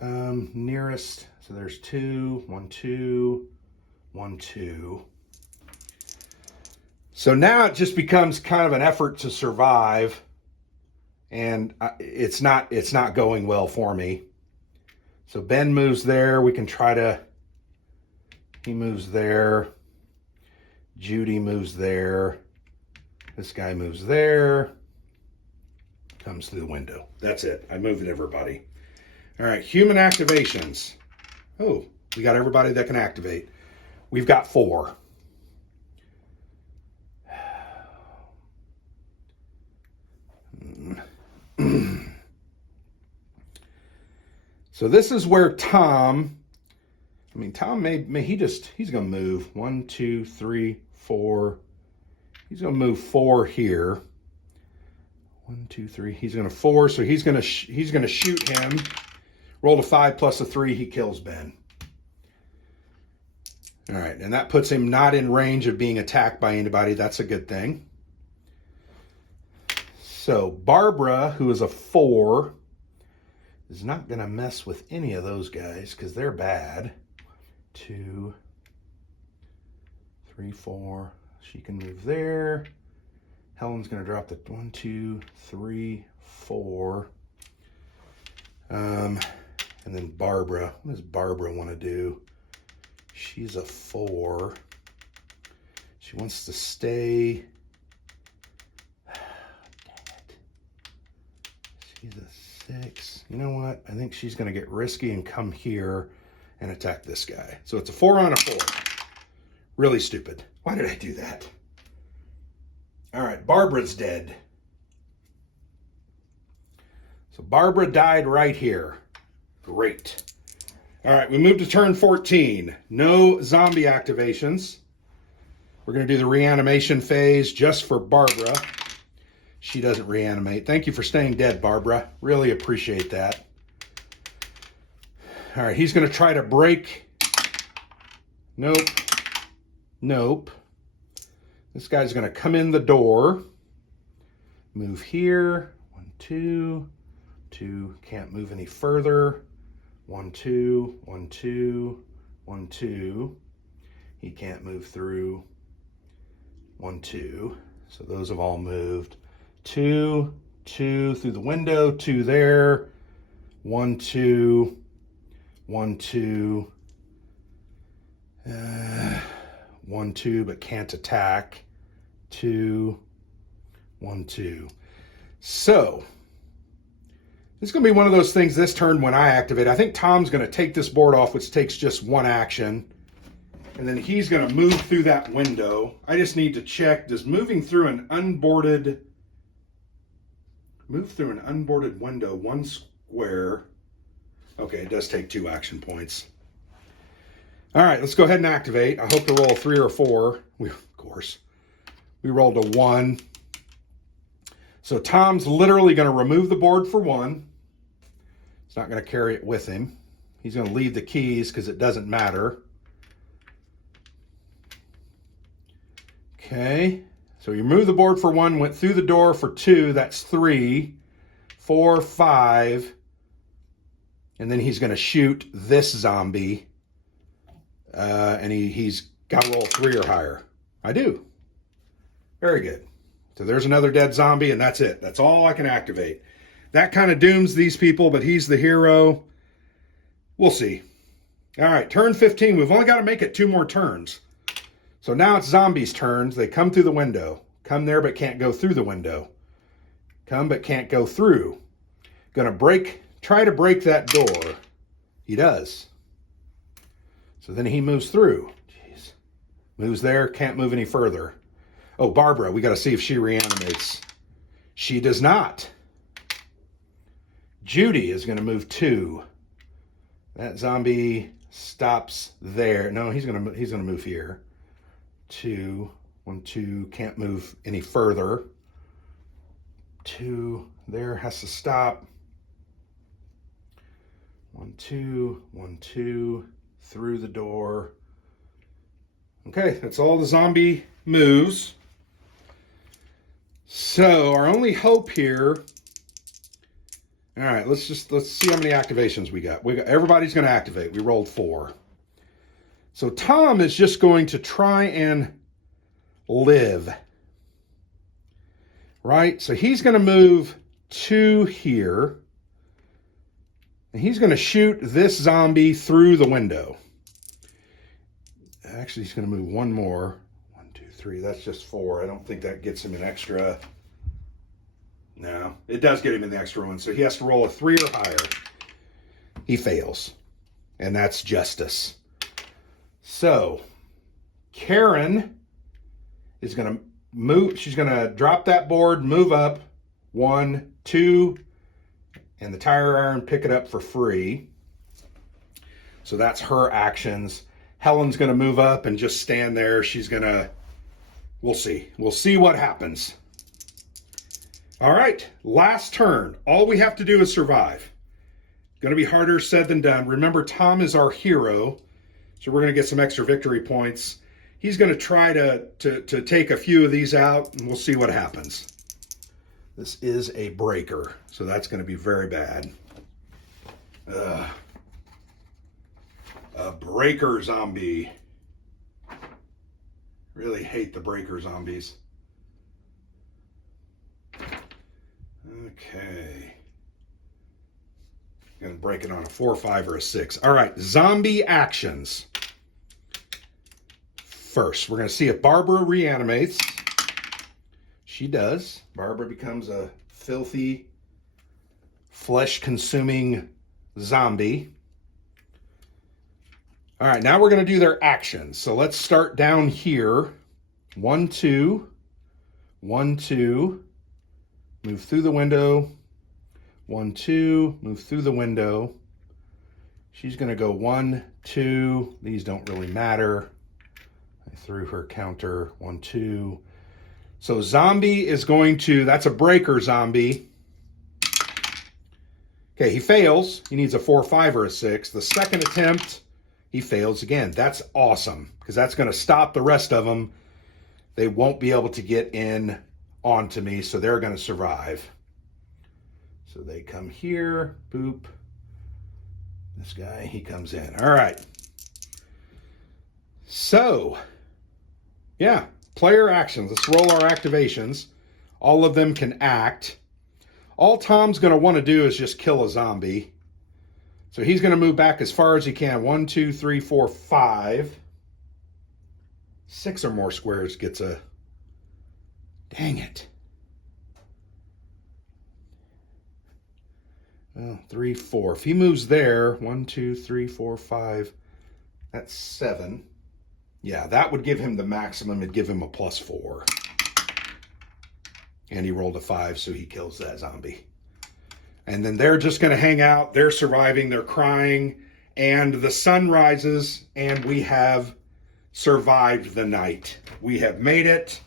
Nearest. So there's 2. 1, 2. 1, 2. So now it just becomes kind of an effort to survive. And it's not going well for me. So Ben moves there. We can try to... He moves there. Judy moves there. This guy moves there. Comes through the window. That's it. I moved everybody. All right, human activations. Oh, we got everybody that can activate. We've got 4. So this is where Tom I mean, Tom he's going to move 1, 2, 3, 4. He's going to move 4 here. 1, 2, 3. He's going to 4, so he's going to shoot him. Roll a 5 plus a 3, he kills Ben. All right, and that puts him not in range of being attacked by anybody. That's a good thing. So Barbara, who is a 4, is not going to mess with any of those guys because they're bad. 2, 3, 4. She can move there. Helen's going to drop the 1, 2, 3, 4. And then Barbara. What does Barbara want to do? She's a 4. She wants to stay. Dang it. She's a 6. You know what? I think she's going to get risky and come here and attack this guy. So it's a 4 on a 4. Really stupid. Why did I do that? All right, Barbara's dead. So Barbara died right here. Great. All right, we move to turn 14. No zombie activations. We're going to do the reanimation phase just for Barbara. She doesn't reanimate. Thank you for staying dead, Barbara. Really appreciate that. All right, he's going to try to break. Nope. Nope. This guy's going to come in the door. Move here. 1, 2. 2. Can't move any further. 1, 2. 1, 2. 1, 2. He can't move through. 1, 2. So those have all moved. 2. 2 through the window. 2 there. 1, 2. 1, 2. 1, 2, but can't attack. 2. 1, 2. So this is going to be one of those things this turn when I activate. I think Tom's going to take this board off, which takes just 1 action. And then he's going to move through that window. I just need to check, does moving through an unboarded window, 1 square. Okay, it does take 2 action points. All right, let's go ahead and activate. I hope to roll a 3 or 4. Of course. We rolled a 1. So Tom's literally going to remove the board for 1. He's not going to carry it with him. He's going to leave the keys because it doesn't matter. Okay. So you remove the board for 1, went through the door for 2. That's 3, 4, 5. And then he's going to shoot this zombie. And he's got to roll 3 or higher. I do. Very good. So there's another dead zombie, and that's it. That's all I can activate. That kind of dooms these people, but he's the hero. We'll see. All right, turn 15. We've only got to make it 2 more turns. So now it's zombies' turns. They come through the window. Come there, but can't go through the window. Come, but can't go through. Try to break that door. He does. So then he moves through. Jeez. Moves there, can't move any further. Oh, Barbara, we got to see if she reanimates. She does not. Judy is going to move 2. That zombie stops there. No, he's going to move here. 2, 1, 2, can't move any further. 2 there, has to stop. 1, 2, 1, 2, through the door. Okay, that's all the zombie moves. So our only hope here. All right, let's see how many activations we got. Everybody's going to activate. We rolled 4. So Tom is just going to try and live. Right? So he's going to move 2 here. And he's going to shoot this zombie through the window. Actually, he's going to move 1 more. 1, 2, 3. That's just 4. I don't think that gets him an extra. No, it does get him in the extra one. So he has to roll a 3 or higher. He fails. And that's justice. So Karen is going to move. She's going to drop that board, move up 1, 2, and the tire iron, pick it up for free. So that's her actions. Helen's going to move up and just stand there. She's going to, we'll see. We'll see what happens. All right, last turn. All we have to do is survive. Going to be harder said than done. Remember, Tom is our hero, so we're going to get some extra victory points. He's going to try to take a few of these out, and we'll see what happens. This is a breaker, so that's going to be very bad. A breaker zombie. Really hate the breaker zombies. Okay. Going to break it on a 4, 5, or a 6. All right, zombie actions. First, we're going to see if Barbara reanimates. She does. Barbara becomes a filthy, flesh-consuming zombie. All right, now we're going to do their actions. So let's start down here. 1, 2. 1, 2. Move through the window. 1, 2. Move through the window. She's going to go 1, 2. These don't really matter. I threw her counter. 1, 2. So zombie is going to, that's a breaker zombie. Okay, he fails. He needs a 4, 5, or a 6. The second attempt, he fails again. That's awesome, because that's going to stop the rest of them. They won't be able to get in onto me, so they're going to survive. So they come here, boop. This guy, he comes in. All right. So, yeah, player actions. Let's roll our activations. All of them can act. All Tom's going to want to do is just kill a zombie. So he's going to move back as far as he can. 1, 2, 3, 4, 5. 6 or more squares gets a... Dang it. Well, 3, 4. If he moves there, 1, 2, 3, 4, 5. That's 7. Yeah, that would give him the maximum. It'd give him a +4. And he rolled a 5, so he kills that zombie. And then they're just going to hang out. They're surviving. They're crying. And the sun rises, and we have survived the night. We have made it.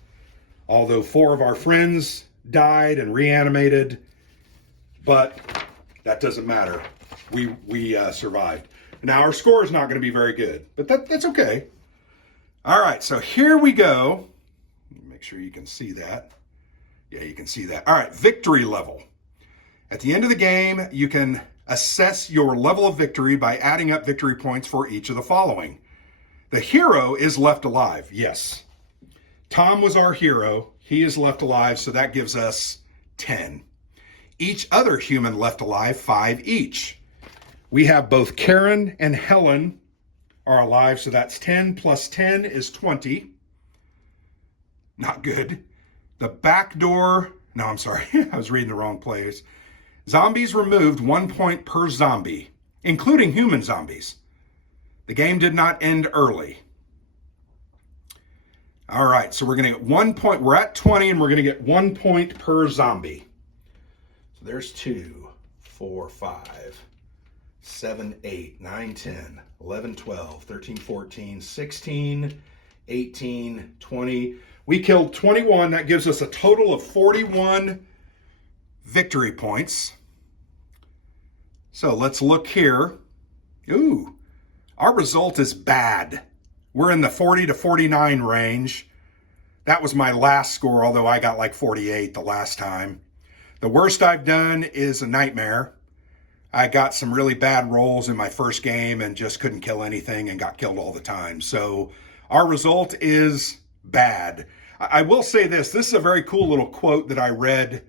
Although 4 of our friends died and reanimated. But that doesn't matter. We survived. Now, our score is not going to be very good. But that's okay. All right, so here we go. Make sure you can see that. Yeah, you can see that. All right, victory level. At the end of the game, you can assess your level of victory by adding up victory points for each of the following. The hero is left alive, yes. Tom was our hero. He is left alive, so that gives us 10. Each other human left alive, 5 each. We have both Karen and Helen are alive, so that's 10 plus 10 is 20. Not good. The back door, no, I'm sorry, I was reading the wrong place. Zombies removed 1 point per zombie, including human zombies. The game did not end early. All right, so we're going to get 1 point. We're at 20, and we're going to get 1 point per zombie. So there's 2, 4, 5, 7, 8, 9, 10, 11, 12, 13, 14, 16, 18, 20. We killed 21. That gives us a total of 41 victory points. So let's look here. Ooh, our result is bad. We're in the 40 to 49 range. That was my last score, although I got like 48 the last time. The worst I've done is a nightmare. I got some really bad rolls in my first game and just couldn't kill anything and got killed all the time. So our result is bad. I will say this. This is a very cool little quote that I read.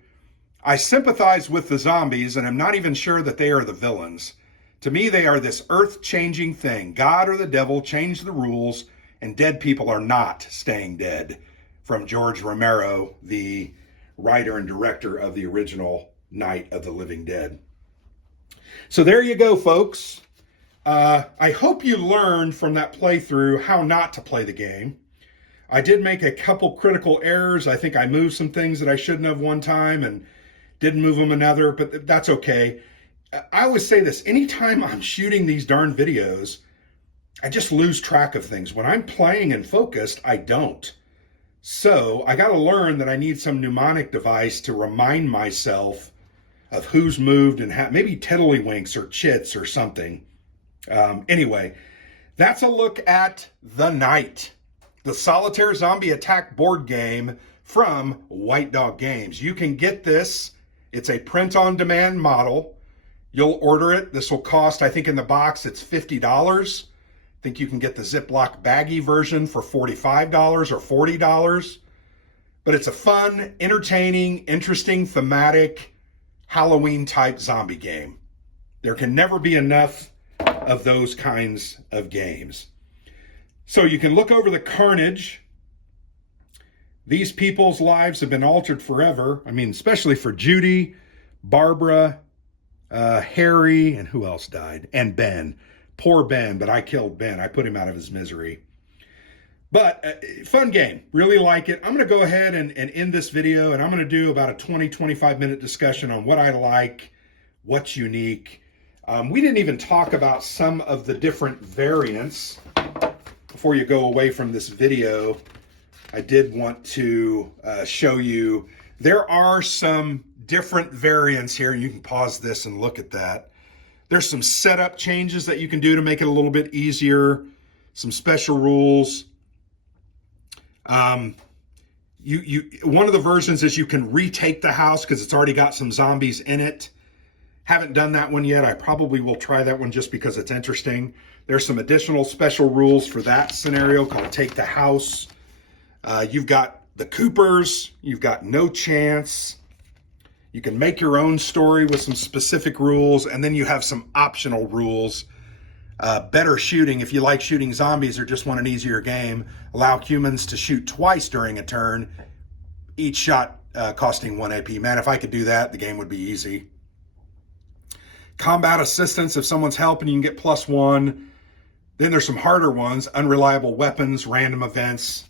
I sympathize with the zombies, and I'm not even sure that they are the villains. To me, they are this earth-changing thing. God or the devil changed the rules, and dead people are not staying dead. From George Romero, the writer and director of the original Night of the Living Dead. So there you go, folks. I hope you learned from that playthrough how not to play the game. I did make a couple critical errors. I think I moved some things that I shouldn't have one time and didn't move them another, but that's okay. I always say this, anytime I'm shooting these darn videos, I just lose track of things. When I'm playing and focused, I don't. So I got to learn that I need some mnemonic device to remind myself of who's moved and maybe tiddlywinks or chits or something. Anyway, that's a look at The Night, the solitaire zombie attack board game from White Dog Games. You can get this. It's a print-on-demand model. You'll order it. This will cost, I think in the box, it's $50. I think you can get the Ziploc baggy version for $45 or $40. But it's a fun, entertaining, interesting, thematic, Halloween-type zombie game. There can never be enough of those kinds of games. So you can look over the carnage. These people's lives have been altered forever. I mean, especially for Judy, Barbara, Harry, and who else died? And Ben. Poor Ben, but I killed Ben. I put him out of his misery. But fun game. Really like it. I'm going to go ahead and end this video, and I'm going to do about a 20-25 minute discussion on what I like, what's unique. We didn't even talk about some of the different variants. Before you go away from this video, I did want to show you, there are some different variants here. You can pause this and look at that. There's some setup changes that you can do to make it a little bit easier, some special rules. One of the versions is you can retake the house because it's already got some zombies in it. Haven't done that one yet. I probably will try that one just because it's interesting. There's some additional special rules for that scenario called Take the House. You've got the Coopers. You've got No Chance. You can make your own story with some specific rules, and then you have some optional rules. Better shooting, if you like shooting zombies or just want an easier game. Allow humans to shoot twice during a turn, each shot costing 1 AP. Man, if I could do that, the game would be easy. Combat assistance, if someone's helping, you can get +1. Then there's some harder ones, unreliable weapons, random events,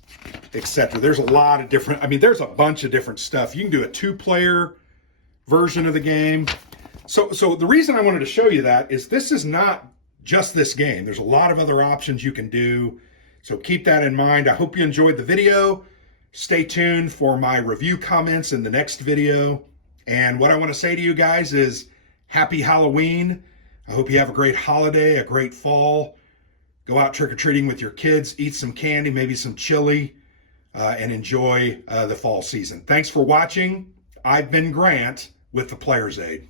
etc. There's a lot of different, there's a bunch of different stuff. You can do a 2-player version of the game. So the reason I wanted to show you that is this is not just this game. There's a lot of other options you can do. So keep that in mind. I hope you enjoyed the video. Stay tuned for my review comments in the next video. And what I want to say to you guys is happy Halloween. I hope you have a great holiday, a great fall. Go out trick-or-treating with your kids, eat some candy, maybe some chili, and enjoy the fall season. Thanks for watching. I've been Grant with the Player's Aid.